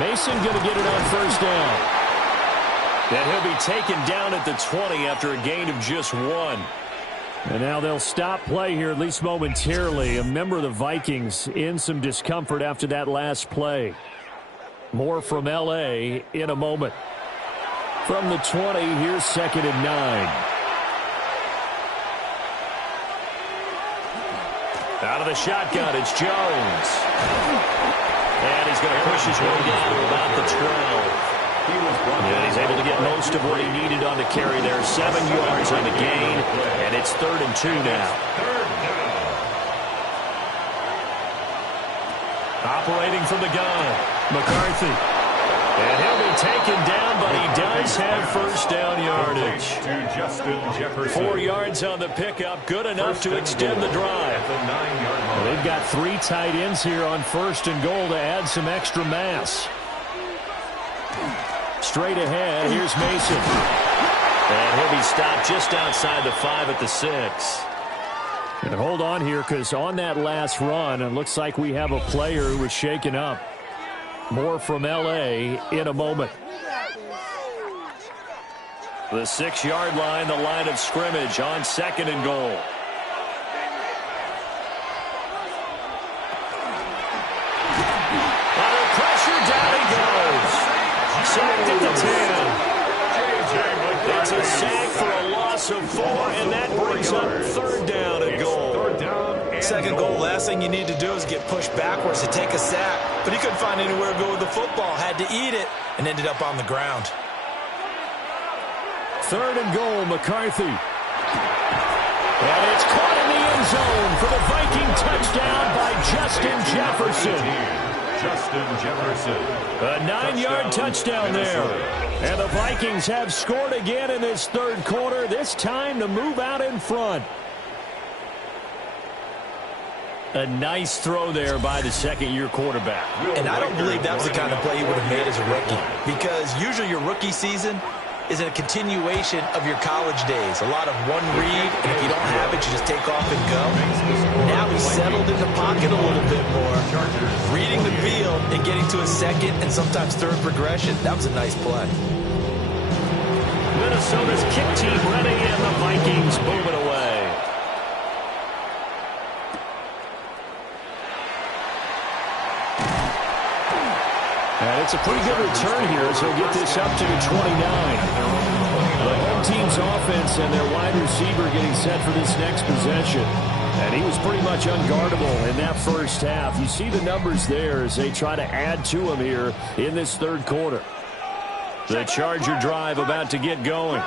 Mason going to get it on first down. And he'll be taken down at the 20 after a gain of just 1. And now they'll stop play here, at least momentarily. A member of the Vikings in some discomfort after that last play. More from L.A. in a moment. From the 20, here's 2nd and 9. Out of the shotgun, it's Jones. And he's going to push his way down to about the 12. And he's able to get most of what he needed on the carry there. 7 yards on the gain, and it's 3rd and 2 now. Operating from the gun, McCarthy. And he'll be taken down, but he does have first down yardage. To Justin Jefferson. 4 yards on the pickup, good enough to extend the drive. At the 9-yard line. They've got 3 tight ends here on 1st and goal to add some extra mass. Straight ahead, here's Mason. And he'll be stopped just outside the 5 at the 6. And hold on here, because on that last run, it looks like we have a player who was shaken up. More from L.A. in a moment. The 6-yard line, the line of scrimmage on 2nd and goal. Under pressure, down he goes. Sacked at the 10. It's a sack for a loss of 4, and that brings up 3rd down and goal. 2nd goal, last thing you need to do is get pushed backwards to take a sack. But he couldn't find anywhere to go with the football. Had to eat it and ended up on the ground. 3rd and goal, McCarthy. And it's caught in the end zone for the Viking touchdown by Justin Jefferson. Justin Jefferson. A 9-yard touchdown there. And the Vikings have scored again in this 3rd quarter, this time to move out in front. A nice throw there by the 2nd-year quarterback. And I don't believe that was the kind of play he would have made as a rookie. Because usually your rookie season is a continuation of your college days. A lot of one read, and if you don't have it, you just take off and go. Now he's settled in the pocket a little bit more, reading the field and getting to a 2nd and sometimes 3rd progression. That was a nice play. Minnesota's kick team ready, and the Vikings moving away. And it's a pretty good return here as he'll get this up to the 29. The home team's offense and their wide receiver getting set for this next possession. And he was pretty much unguardable in that first half. You see the numbers there as they try to add to him here in this third quarter. The Charger drive about to get going.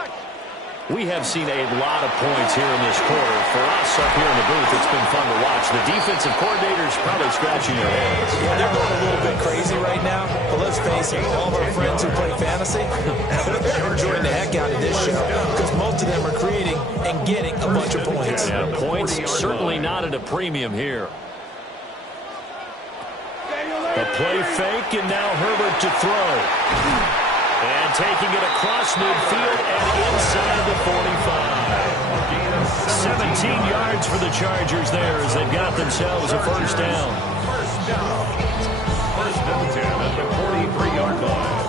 We have seen a lot of points here in this quarter. For us up here in the booth, it's been fun to watch. The defensive coordinators probably scratching their heads. Yeah, they're going a little bit crazy right now. But let's face it, all of our friends who play fantasy, they're enjoying the heck out of this show because most of them are creating and getting a bunch of points. Yeah, points certainly not at a premium here. A play fake, and now Herbert to throw. And taking it across midfield and inside the 45. 17 yards for the Chargers there as they've got themselves a first down. First down. First and 10 at the 43-yard line.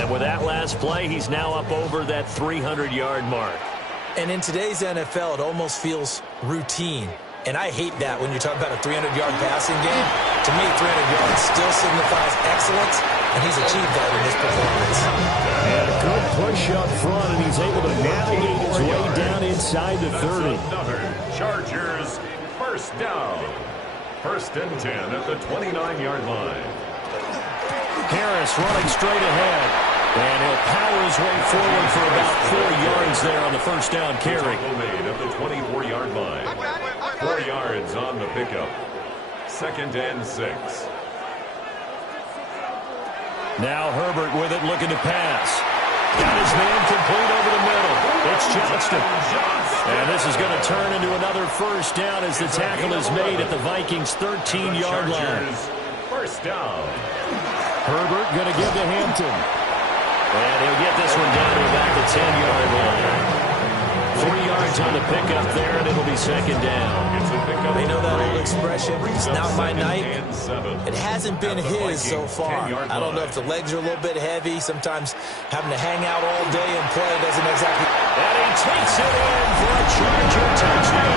And with that last play, he's now up over that 300-yard mark. And in today's NFL, it almost feels routine. And I hate that when you talk about a 300-yard passing game. To me, 300 yards still signifies excellence, and he's achieved that in this performance. And a good push up front, and he's able to navigate his way down inside the 30. Another Chargers first down. First and 10 at the 29-yard line. Harris running straight ahead. And he'll power his way forward for about 4 yards there on the first down carry. Made at the 24-yard line. 4 yards on the pickup. Second and 6. Now Herbert with it, looking to pass. Got his man complete over the middle. It's Johnston. And this is going to turn into another first down as the tackle is made at the Vikings' 13-yard line. First down. Herbert going to give to Hampton. And he'll get this one down to about the 10-yard line. 3 yards on the pickup there, and it'll be second down. They know that old expression, it's not my night. It hasn't been his so far. I don't know if the legs are a little bit heavy. Sometimes having to hang out all day and play doesn't exactly... And he takes it in for a Charger touchdown.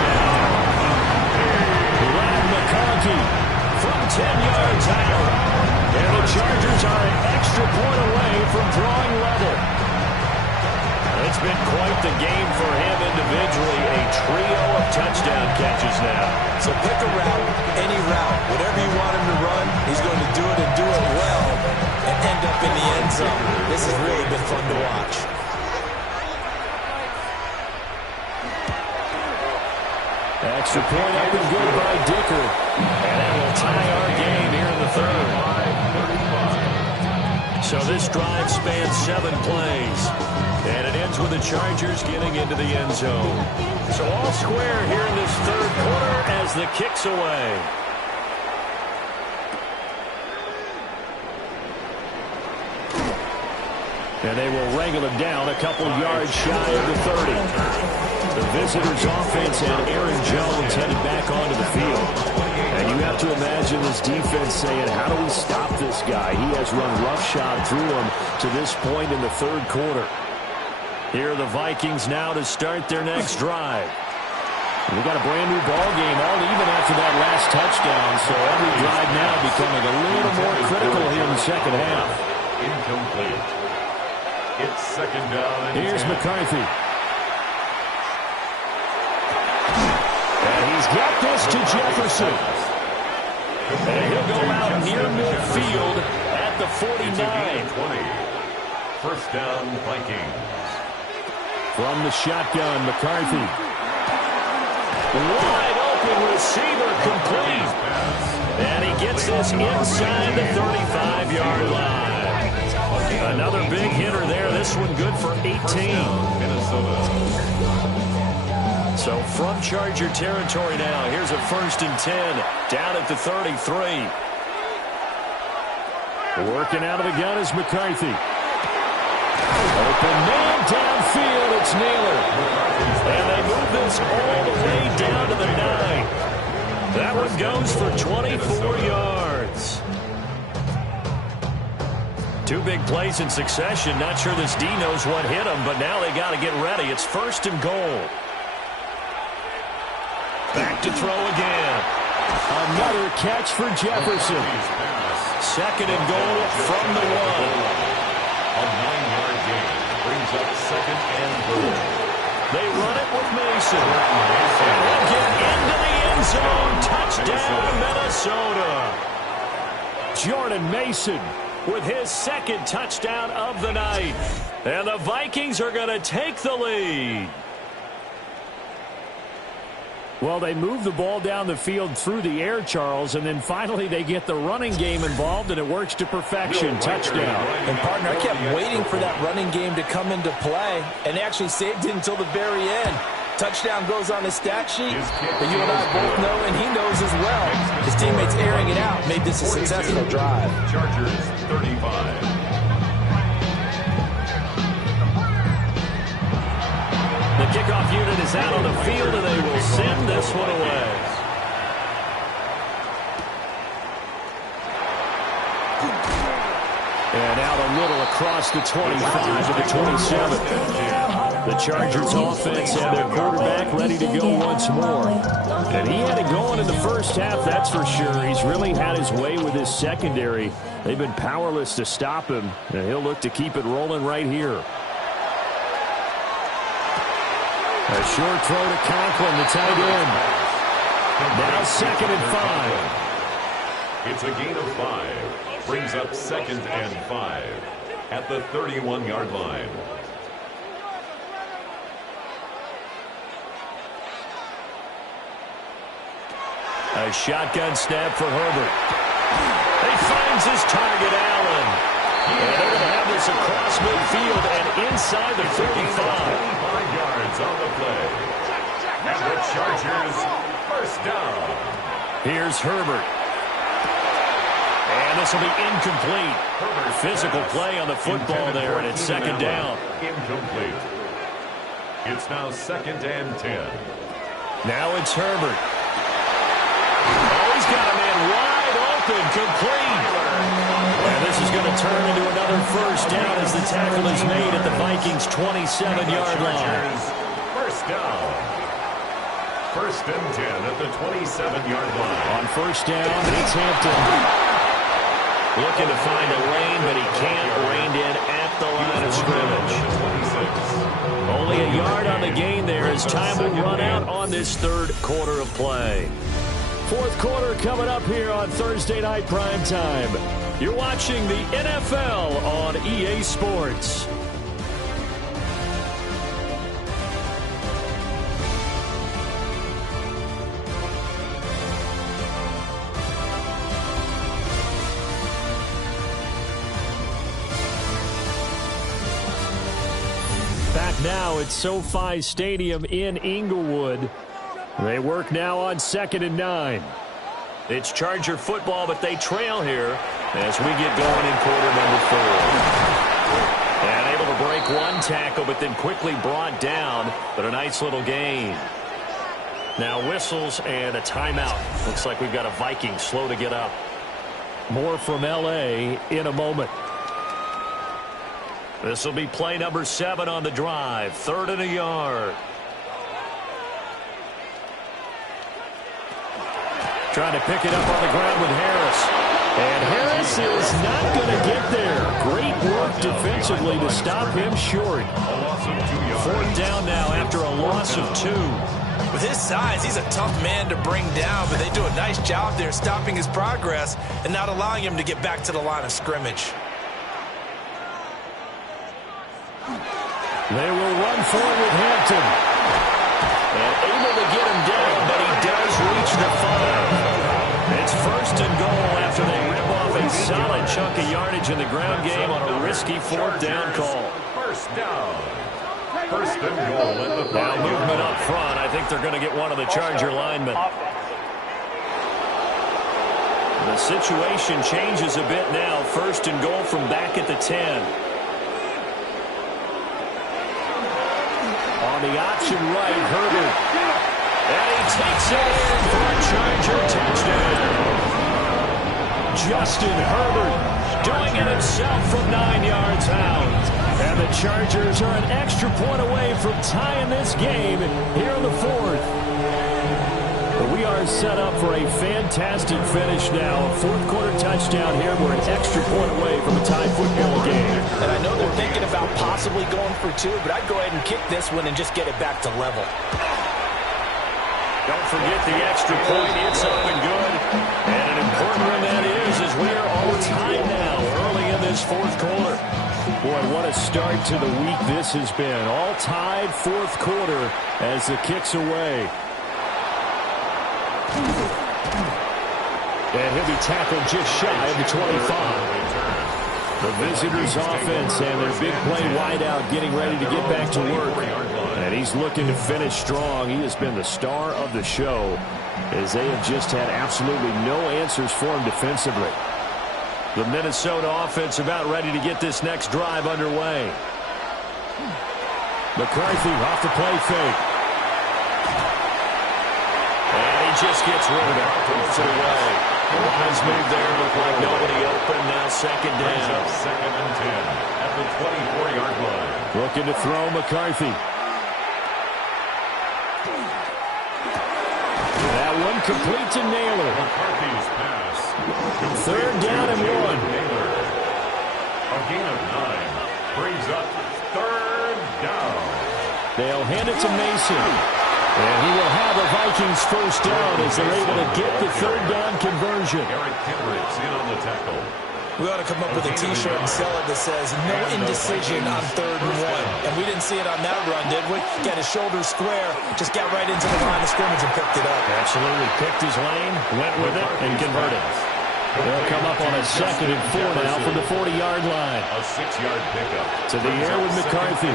Brad McConkey from 10 yards out. And the Chargers are an extra point away from drawing level. It's been quite the game for him individually. A trio of touchdown catches now. So pick a route, any route. Whatever you want him to run, he's going to do it and do it well and end up in the end zone. This has really been fun to watch. Extra point up and good by Dicker. And that will tie our game here in the third. So this drive spans 7 plays. And it ends with the Chargers getting into the end zone. So all square here in this third quarter as the kick's away. And they will wrangle him down a couple yards shy of the 30. The visitors' offense and Aaron Jones headed back onto the field. And you have to imagine this defense saying, how do we stop this guy? He has run roughshod through him to this point in the third quarter. Here are the Vikings now to start their next drive. We got a brand new ball game, all even after that last touchdown. So every drive now becoming a little more critical here in the second half. Incomplete. It's second down. Here's McCarthy. And he's got this to Jefferson. And he'll go out near midfield at the 49. 20. First down, Vikings. From the shotgun, McCarthy. Wide open receiver complete. And he gets this inside the 35-yard line. Another big hitter there. This one good for 18. Minnesota. So from Charger territory now, here's a first and 10 down at the 33. Working out of the gun is McCarthy. Open man downfield, it's Naylor. And they move this all the way down to the 9. That one goes for 24 yards. 2 big plays in succession. Not sure this D knows what hit him, but now they got to get ready. It's first and goal. Back to throw again. Another catch for Jefferson. Second and goal from the 1. A 9-yard gain. second and 3. They run it with Mason. And he'll get into the end zone. Touchdown, Minnesota. Jordan Mason with his second touchdown of the night. And the Vikings are going to take the lead. Well, they move the ball down the field through the air, Charles, and then finally they get the running game involved, and it works to perfection. Touchdown. And, partner, I kept waiting for that running game to come into play, and they actually saved it until the very end. Touchdown goes on the stat sheet, but you and I both know, and he knows as well, his teammates airing it out made this a successful drive. Chargers 35. The kickoff unit is out on the field, and they will send this one away. And out a little across the 25 to the 27. The Chargers offense and their quarterback ready to go once more. And he had it going in the first half, that's for sure. He's really had his way with his secondary. They've been powerless to stop him, and he'll look to keep it rolling right here. A short throw to Conklin, the tight end. Now 2nd and 5. It's a gain of 5. Brings up 2nd and 5 at the 31-yard line. A shotgun snap for Herbert. He finds his target, Allen. And they're going to have this across midfield and inside the 35. 25 yards on the play. And the Chargers first down. Here's Herbert. And this will be incomplete. Physical play on the football there, and it's 2nd down. Incomplete. It's now 2nd and 10. Now it's Herbert. Oh, he's got a man wide open, complete. And this is going to turn into another first down as the tackle is made at the Vikings' 27-yard line. First down. 1st and 10 at the 27-yard line. On first down, it's Hampton. Looking to find a lane, but he can't. Reined in at the line of scrimmage. Only a yard on the gain there as time will run out on this 3rd quarter of play. 4th quarter coming up here on Thursday Night Primetime. You're watching the NFL on EA Sports. Back now at SoFi Stadium in Inglewood. They work now on 2nd and 9. It's Charger football, but they trail here as we get going in quarter number 4. And able to break one tackle, but then quickly brought down, but a nice little gain. Now whistles and a timeout. Looks like we've got a Viking slow to get up. More from L.A. in a moment. This will be play number 7 on the drive. 3rd and a yard. Trying to pick it up on the ground with Harris. And Harris is not going to get there. Great work defensively to stop him short. 4th down now after a loss of 2. With his size, he's a tough man to bring down, but they do a nice job there stopping his progress and not allowing him to get back to the line of scrimmage. They will run forward with Hampton. And able to get him down, but he does reach the 5. It's 1st and goal after they rip off a solid chunk of yardage in the ground game on a risky 4th down call. First down. 1st and goal in the Now movement up front. I think they're going to get one of the Charger linemen. The situation changes a bit now. 1st and goal from back at the 10. On the option right, Herbert. And he takes it in for a Charger touchdown. Justin Herbert doing it himself from 9 yards out. And the Chargers are an extra point away from tying this game here in the 4th. But we are set up for a fantastic finish now. A 4th quarter touchdown here. We're an extra point away from a tie football game. And I know they're thinking about possibly going for 2, but I'd go ahead and kick this one and just get it back to level. Don't forget the extra point. It's up and good. And an important one that is, as we are all tied now early in this fourth quarter. Boy, what a start to the week this has been. All tied fourth quarter as the kick's away. And he'll be tackled just shy of the 25. The visitors' offense and their big play wideout getting ready to get back to work. And he's looking to finish strong. He has been the star of the show as they have just had absolutely no answers for him defensively. The Minnesota offense about ready to get this next drive underway. McCarthy off the play fake. And he just gets rid of it. Throws it away. Wise move there. Looked like nobody open. Now second down. Second and 10 at the 24-yard line. Looking to throw McCarthy. That one complete to Naylor. McCarthy's pass. Third down and 1. Naylor. A gain of 9 brings up third down. They'll hand it to Mason. And he will have a Vikings first down as they're able to get the third down conversion. Eric Kendricks in on the tackle. We ought to come up with a T-shirt and sell it that says no indecision on 3rd and 1. And we didn't see it on that run, did we? Got his shoulders square, just got right into the line of scrimmage and picked it up. Absolutely. Picked his lane, went with it, and converted. They'll come up on a 2nd and 4 now from the 40-yard line. A 6-yard pickup. To the air with McCarthy.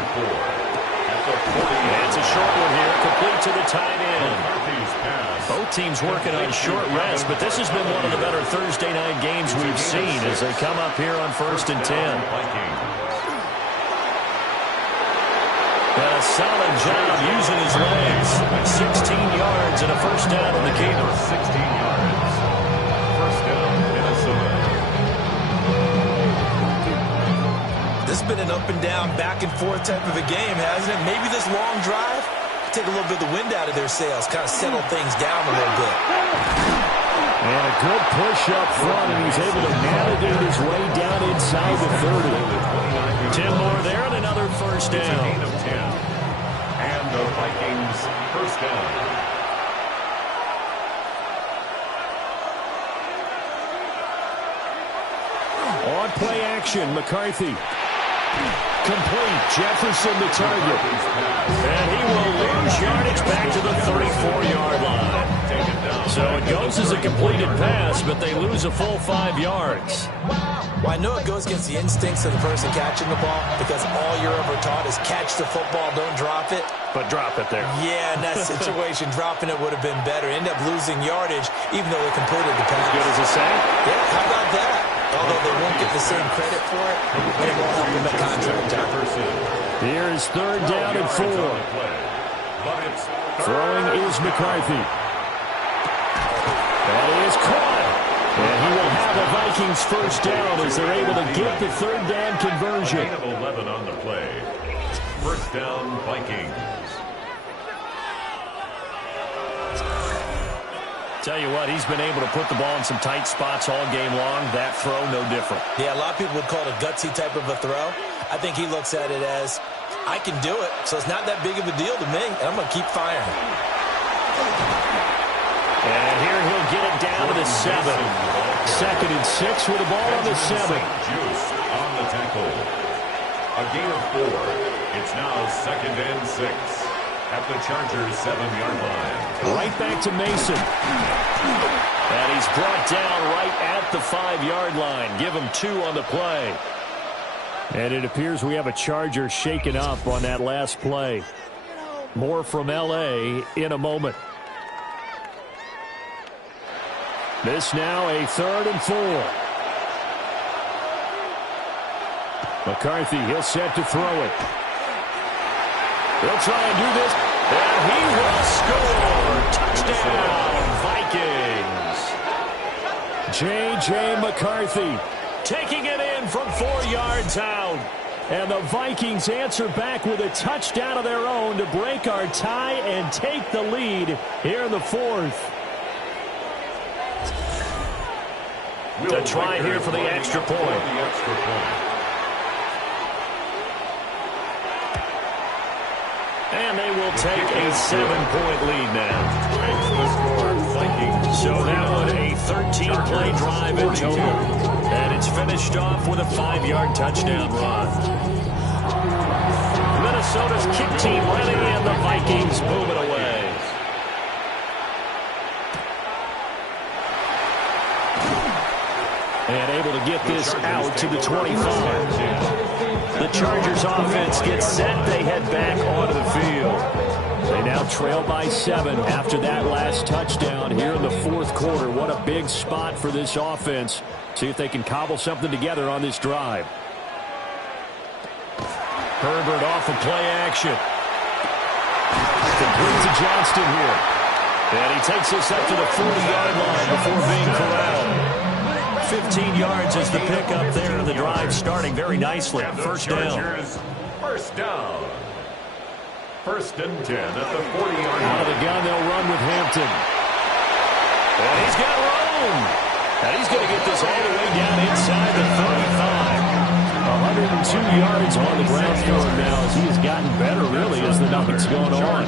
It's a short one here, complete to the tight end. McCarthy's pass. Both teams working on short rest, but this has been one of the better Thursday night games we've seen as they come up here on 1st and 10. A solid job using his legs. 16 yards and a first down on the keeper. 16 yards. First down, Minnesota. This has been an up and down, back and forth type of a game, hasn't it? Maybe this long drive, take a little bit of the wind out of their sails, kind of settle things down a little bit. And a good push up front, and he's able to navigate his way down inside the 30. 10 more there and another first down. Gain of 10. And the Vikings first down. On play action, McCarthy. Complete. Jefferson the target. And he will lose yardage back to the 34-yard line. So it goes as a completed pass, but they lose a full 5 yards. Well, I know it goes against the instincts of the person catching the ball because all you're ever taught is catch the football, don't drop it. But drop it there. Yeah, in that situation, dropping it would have been better. End up losing yardage, even though they completed the pass. As good as a say? Yeah, how about that? Although they won't get the same credit for it, it won't help them at contract time. Here is 3rd down and 4. Throwing is McCarthy. That is caught. And he will have the Vikings first down as they're able to get the 3rd down conversion. Gain of 11 on the play. First down, Vikings. Tell you what, he's been able to put the ball in some tight spots all game long. That throw, no different. Yeah, a lot of people would call it a gutsy type of a throw. I think he looks at it as, I can do it, so it's not that big of a deal to me, and I'm going to keep firing. And here he'll get it down to the 7. 2nd and 6 with the ball on the 7. Juice on the tackle. A gain of 4. It's now 2nd and 6 at the Chargers' 7-yard line. Right back to Mason. And he's brought down right at the 5-yard line. Give him 2 on the play. And it appears we have a Charger shaken up on that last play. More from L.A. in a moment. This now a 3rd and 4. McCarthy, he'll set to throw it. He'll try and do this. And he will score. Touchdown, Vikings. J.J. McCarthy taking it in from 4 yards out. And the Vikings answer back with a touchdown of their own to break our tie and take the lead here in the 4th. To try here for the extra point. And they will take a 7-point lead now. Makes the score Vikings. So that one a 13-play drive in total. And it's finished off with a 5-yard touchdown run. Minnesota's kick team ready, and the Vikings move it away. And able to get this out to the 25. The Chargers offense gets set. They head back onto the field. They now trail by 7 after that last touchdown here in the fourth quarter. What a big spot for this offense. See if they can cobble something together on this drive. Herbert off of play action. Complete to Johnston here. And he takes this up to the 40-yard line before being corralled. 15 yards is the pickup there, and the drive starting very nicely. First down. First down. First and 10 at the 40-yard line. Out of the gun, they'll run with Hampton. And he's got room. And he's going to get this all the way down inside the 35. 102 yards on the ground for him now as he has gotten better, really, as the night's going on.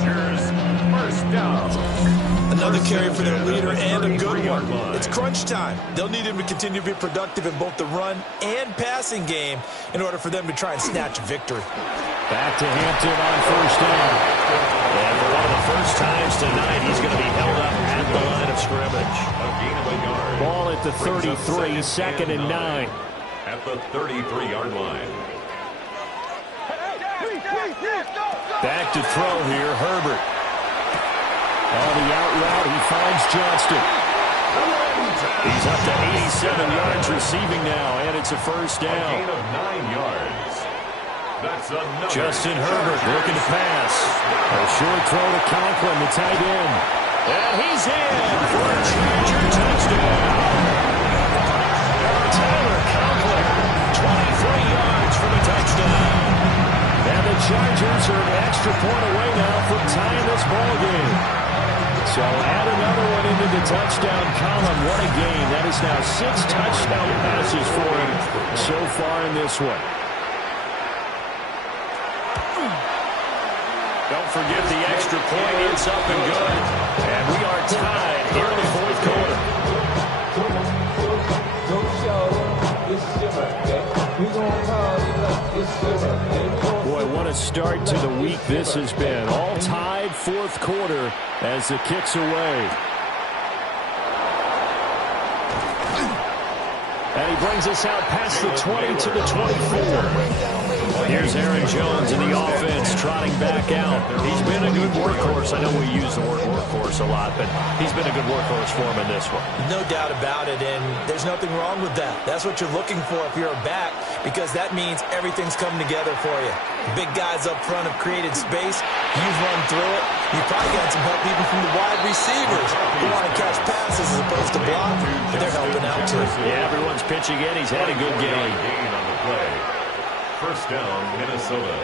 First down. Another carry for their leader and a good one. It's crunch time. They'll need him to continue to be productive in both the run and passing game in order for them to try and snatch a victory. Back to Hampton on first down. And for one of the first times tonight, he's going to be held up at the line of scrimmage. A gain of a yard. Ball at the 33, second and 9. At the 33-yard line. Back to throw here, Herbert. On the out route, he finds Johnston. He's up to 87 yards receiving now, and it's a first down. A gain of 9 yards. That's another. Justin Herbert looking to pass. A short throw to Conklin, the tight end. And he's in for a Charger touchdown. Tyler Conklin, 23 yards for the touchdown. And the Chargers are an extra point away now from tying this ball game. So add another one into the touchdown column. What a game. That is now 6 touchdown passes for him so far in this one. Don't forget the extra point. It's up and good. And we are tied here in the fourth quarter. Boy, what a start to the week this has been. All tied fourth quarter as the kick's away. And he brings us out past the 20 to the 24. Here's Aaron Jones in the offense trotting back out. He's been a good workhorse. I know we use the word workhorse a lot, but he's been a good workhorse for him in this one. No doubt about it, and there's nothing wrong with that. That's what you're looking for if you're a back, because that means everything's coming together for you. Big guys up front have created space. You've run through it. You've probably got some help even from the wide receivers who want to catch passes as opposed to block, but they're helping out too. Yeah, everyone's pitching in. He's had a good game. Gain on the play. First down, Minnesota.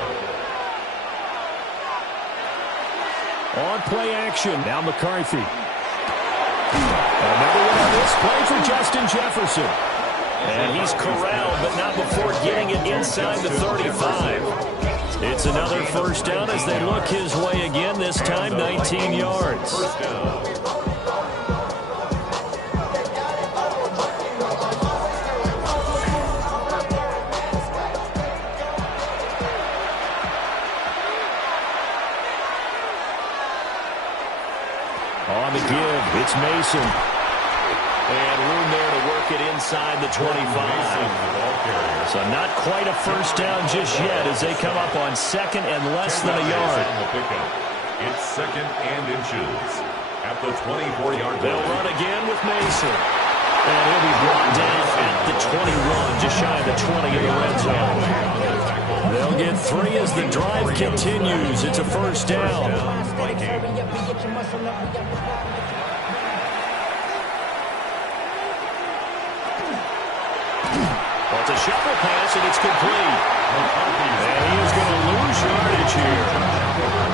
On play action, now McCarthy. Another one on this play for Justin Jefferson. And he's corralled, but not before getting it inside the 35. It's another first down as they look his way again, this time 19 yards. First down. On the give, it's Mason. And room there to work it inside the 25. So not quite a first down just yet as they come up on second and less than a yard. It's second and inches at the 24-yard line. They'll run again with Mason. And he'll be brought down at the 21, just shy of the 20 in the red zone. They'll get 3 as the drive continues. It's a first down. Well, it's a shovel pass, and it's complete. And he is going to lose yardage here.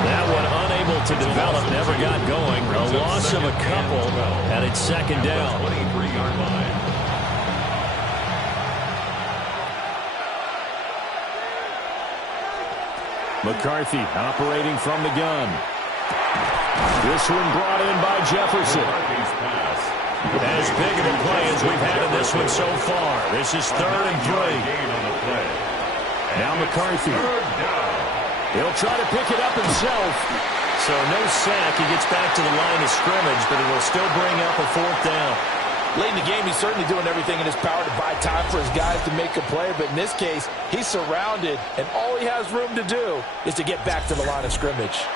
That one unable to develop, never got going. A loss of a couple, and it's second down. 23-yard line. McCarthy operating from the gun. This one brought in by Jefferson. As big of a play as we've had in this one so far. This is 3rd and 3. Now McCarthy. He'll try to pick it up himself. So no sack. He gets back to the line of scrimmage, but it will still bring up a 4th down. Late in the game, he's certainly doing everything in his power to buy time for his guys to make a play. But in this case, he's surrounded, and all he has room to do is to get back to the line of scrimmage.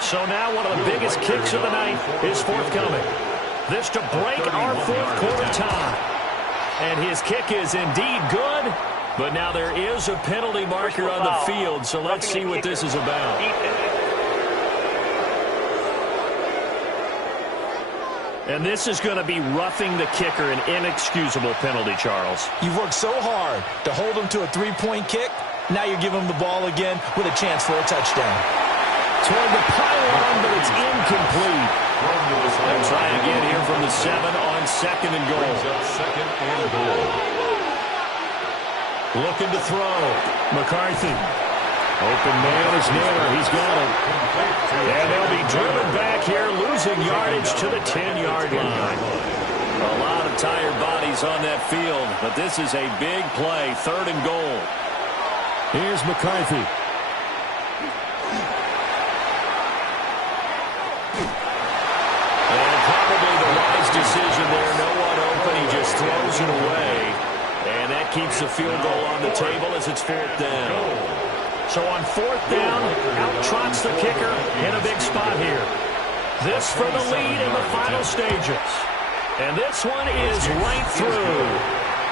So now one of the biggest kicks of the night is forthcoming. This to break our 4th quarter tie. And his kick is indeed good, but now there is a penalty marker on the field, so let's see what this is about. And this is going to be roughing the kicker, an inexcusable penalty, Charles. You've worked so hard to hold him to a 3-point kick. Now you're giving him the ball again with a chance for a touchdown. Toward the pylon, but it's incomplete. They'll try again here from the 7 on 2nd and goal. Looking to throw. McCarthy. Open man is Naylor. He's got it. And they'll be driven back here, losing yardage to the 10-yard line. A lot of tired bodies on that field, but this is a big play, 3rd and goal. Here's McCarthy. And probably the wise decision there. No one open. He just throws it away. And that keeps the field goal on the table as it's 4th down. So on 4th down, out trots the kicker in a big spot here. This for the lead in the final stages. And this one is right through.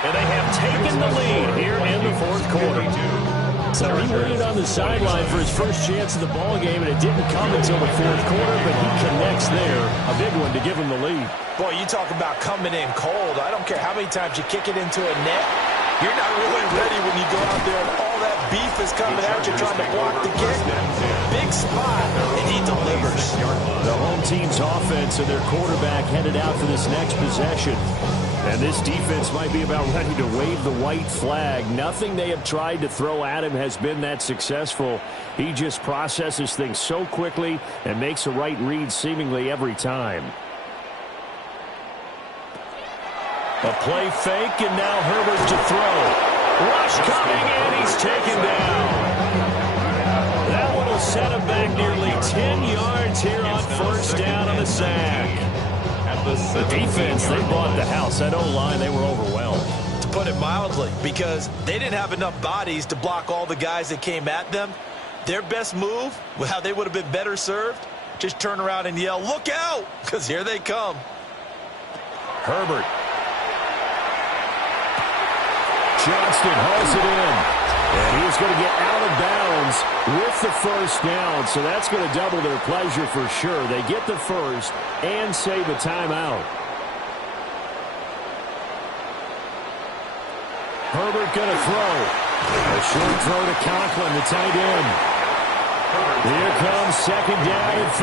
And they have taken the lead here in the 4th quarter. So he waited on the sideline for his first chance of the ball game, and it didn't come until the 4th quarter, but he connects there. A big one to give him the lead. Boy, you talk about coming in cold. I don't care how many times you kick it into a net. You're not really ready when you go out there and all that beef is coming at you trying to block the kick. Big spot, and he delivers. The home team's offense and their quarterback headed out for this next possession. And this defense might be about ready to wave the white flag. Nothing they have tried to throw at him has been that successful. He just processes things so quickly and makes a right read seemingly every time. A play fake, and now Herbert to throw. Rush coming, and he's taken down. That one will set him back nearly 10 yards here on 1st down on the sack. The defense, they bought the house. That O-line, they were overwhelmed. To put it mildly, because they didn't have enough bodies to block all the guys that came at them. Their best move, how they would have been better served, just turn around and yell, "Look out!" because here they come. Herbert. Johnston hauls it in. And he's going to get out of bounds with the 1st down. So that's going to double their pleasure for sure. They get the 1st and save a timeout. Herbert going to throw. A short throw to Conklin, the tight end. Here comes 2nd down and 5.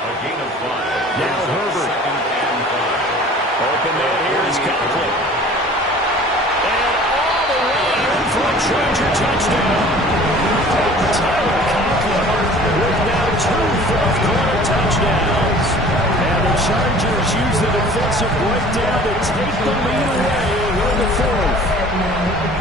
A gain of 5. Now Herbert. Open man here is Conklin. For a Charger touchdown. Tyler Conklin with now 2 4th quarter touchdowns. And the Chargers use the defensive breakdown to take the lead away in the 4th.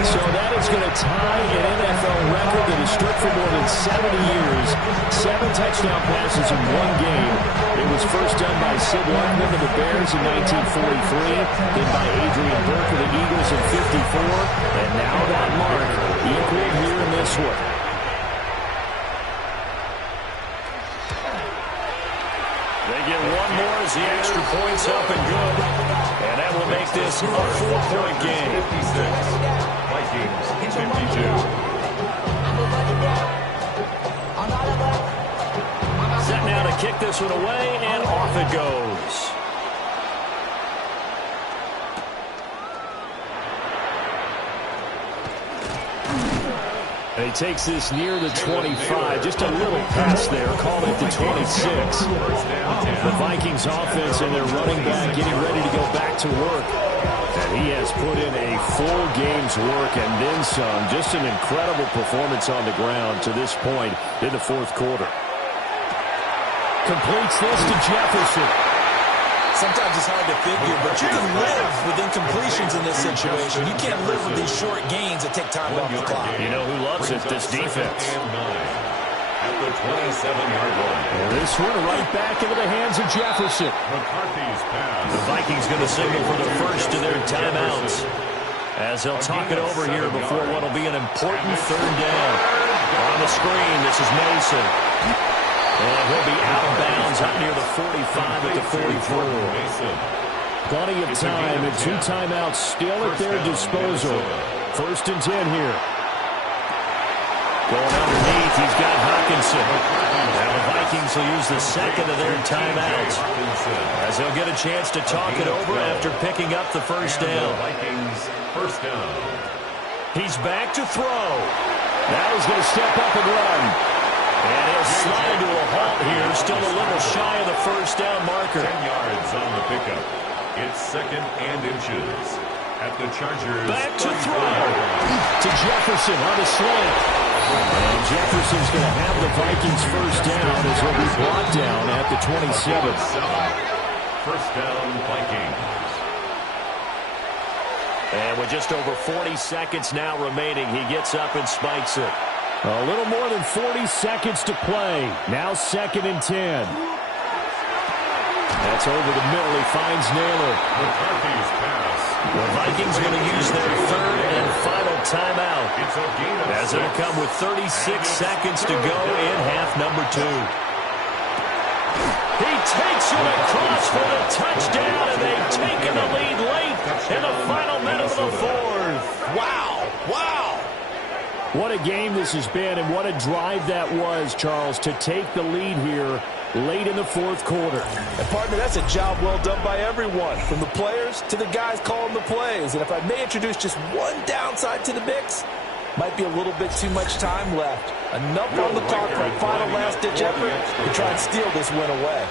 So that is going to tie an NFL record that has stood for more than 70 years. 7 touchdown passes in one game. It was first done by Sid Luckman of the Bears in 1943, then by Adrian Burke of the Eagles in 54, and now that mark equaled here in this one. They get one more as the extra point's up and good. And that will make this a 4-point game. 56. Vikings 52. Set now to kick this one away, and off it goes. And he takes this near the 25. Just a little pass there. Call it the 26. The Vikings offense and their running back getting ready to go back to work. And he has put in a full game's work and then some. Just an incredible performance on the ground to this point in the fourth quarter. Completes this to Jefferson. Sometimes it's hard to figure, but you can live with incompletions in this situation. You can't live with these short gains that take time off the clock. You know who loves it? This defense. At the 27-yard line. And this one right back into the hands of Jefferson. McCarthy's pass. The Vikings going to signal for the first of their timeouts as they'll talk it over here before what will be an important third down. On the screen, this is Mason. And he'll be out of bounds out near the 45 at the 44. Plenty of time and 2 timeouts still at their disposal. 1st and 10 here. Going underneath, he's got Hawkinson. Now the Vikings will use the second of their timeouts as they'll get a chance to talk it over after picking up the first down. Vikings first down. He's back to throw. Now he's going to step up and run. And he'll slide to a halt here, still a little shy of the first down marker. 10 yards on the pickup. It's 2nd and inches. At the Chargers. Back to throw. To Jefferson on the slant. And Jefferson's going to have the Vikings first down as he'll be brought down at the 27. First down, Vikings. And with just over 40 seconds now remaining, he gets up and spikes it. A little more than 40 seconds to play. Now 2nd and 10. That's over the middle. He finds Naylor. McCarthy's pass. The Vikings are going to use their third and final timeout as it'll come with 36 seconds to go in half number 2. He takes it across for the touchdown, and they've taken the lead late in the final minute of the fourth. Wow. Wow. What a game this has been, and what a drive that was, Charles, to take the lead here late in the fourth quarter. And partner, that's a job well done by everyone, from the players to the guys calling the plays. And if I may introduce just one downside to the mix, might be a little bit too much time left. Enough on the clock for a final last-ditch effort to try and steal this win away.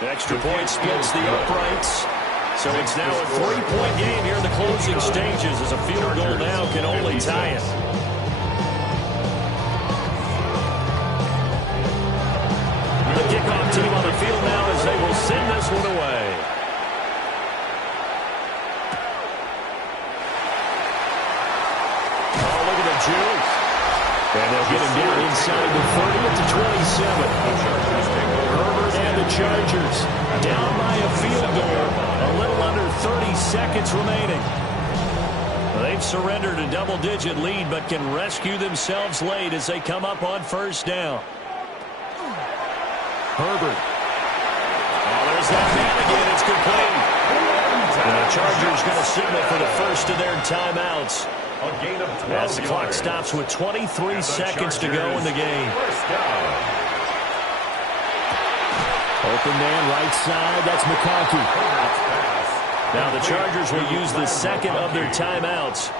The extra point splits the uprights. So it's now a 3-point game here in the closing stages as a field goal now can only tie it. The kickoff team on the field now as they will send this one away. Oh, look at the juke. And they'll get him down inside the 30 to 27. Herbert and the Chargers down by a field goal. A little under 30 seconds remaining. They've surrendered a double-digit lead but can rescue themselves late as they come up on first down. Herbert. Oh, there's that man again. It's complete. And the Chargers going to signal for the first of their timeouts. A gain of 12 As the clock stops with 23 seconds to go in the game. First down. Open man right side. That's McConkey. Now the Chargers will use the second of their timeouts.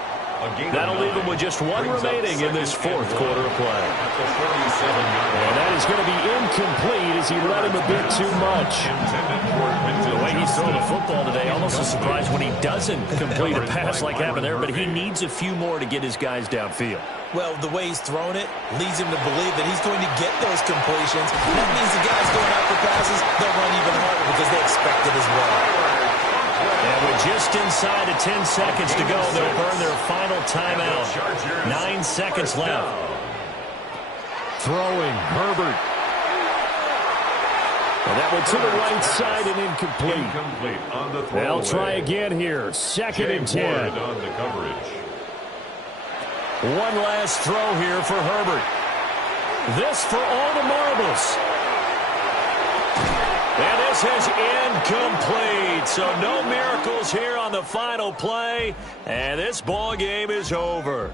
That'll leave them with just one remaining in this fourth quarter of play. And that is going to be incomplete as he let him a bit too much. The way he's throwing the football today, almost a surprise when he doesn't complete a pass like happened there, but he needs a few more to get his guys downfield. Well, the way he's thrown it leads him to believe that he's going to get those completions. That means the guys going out for passes, they'll run even harder because they expect it as well. And with just inside of 10 seconds to go, they'll burn their final timeout. 9 seconds left. Throwing, Herbert. And that went to the right side and incomplete. On the They'll try again here. 2nd and 10. on the coverage. One last throw here for Herbert. This for all the marbles. And this is incomplete. So no miracles here on the final play. And this ball game is over.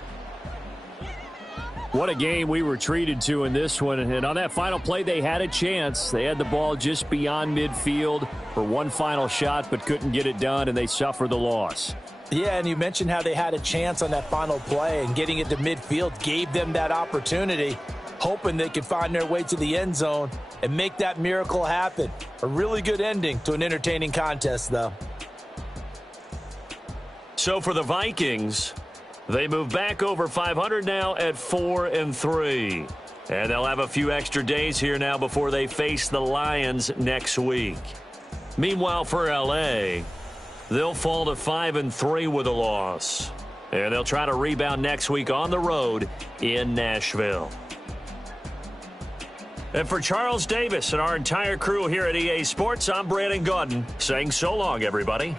What a game we were treated to in this one. And on that final play, they had a chance. They had the ball just beyond midfield for one final shot, but couldn't get it done, and they suffered the loss. Yeah, and you mentioned how they had a chance on that final play, and getting it to midfield gave them that opportunity, hoping they could find their way to the end zone. and make that miracle happen. A really good ending to an entertaining contest, though. So for the Vikings, they move back over 500 now at 4-3. And they'll have a few extra days here now before they face the Lions next week. Meanwhile, for L.A., they'll fall to 5-3 with a loss. And they'll try to rebound next week on the road in Nashville. And for Charles Davis and our entire crew here at EA Sports, I'm Brandon Gaudin saying so long, everybody.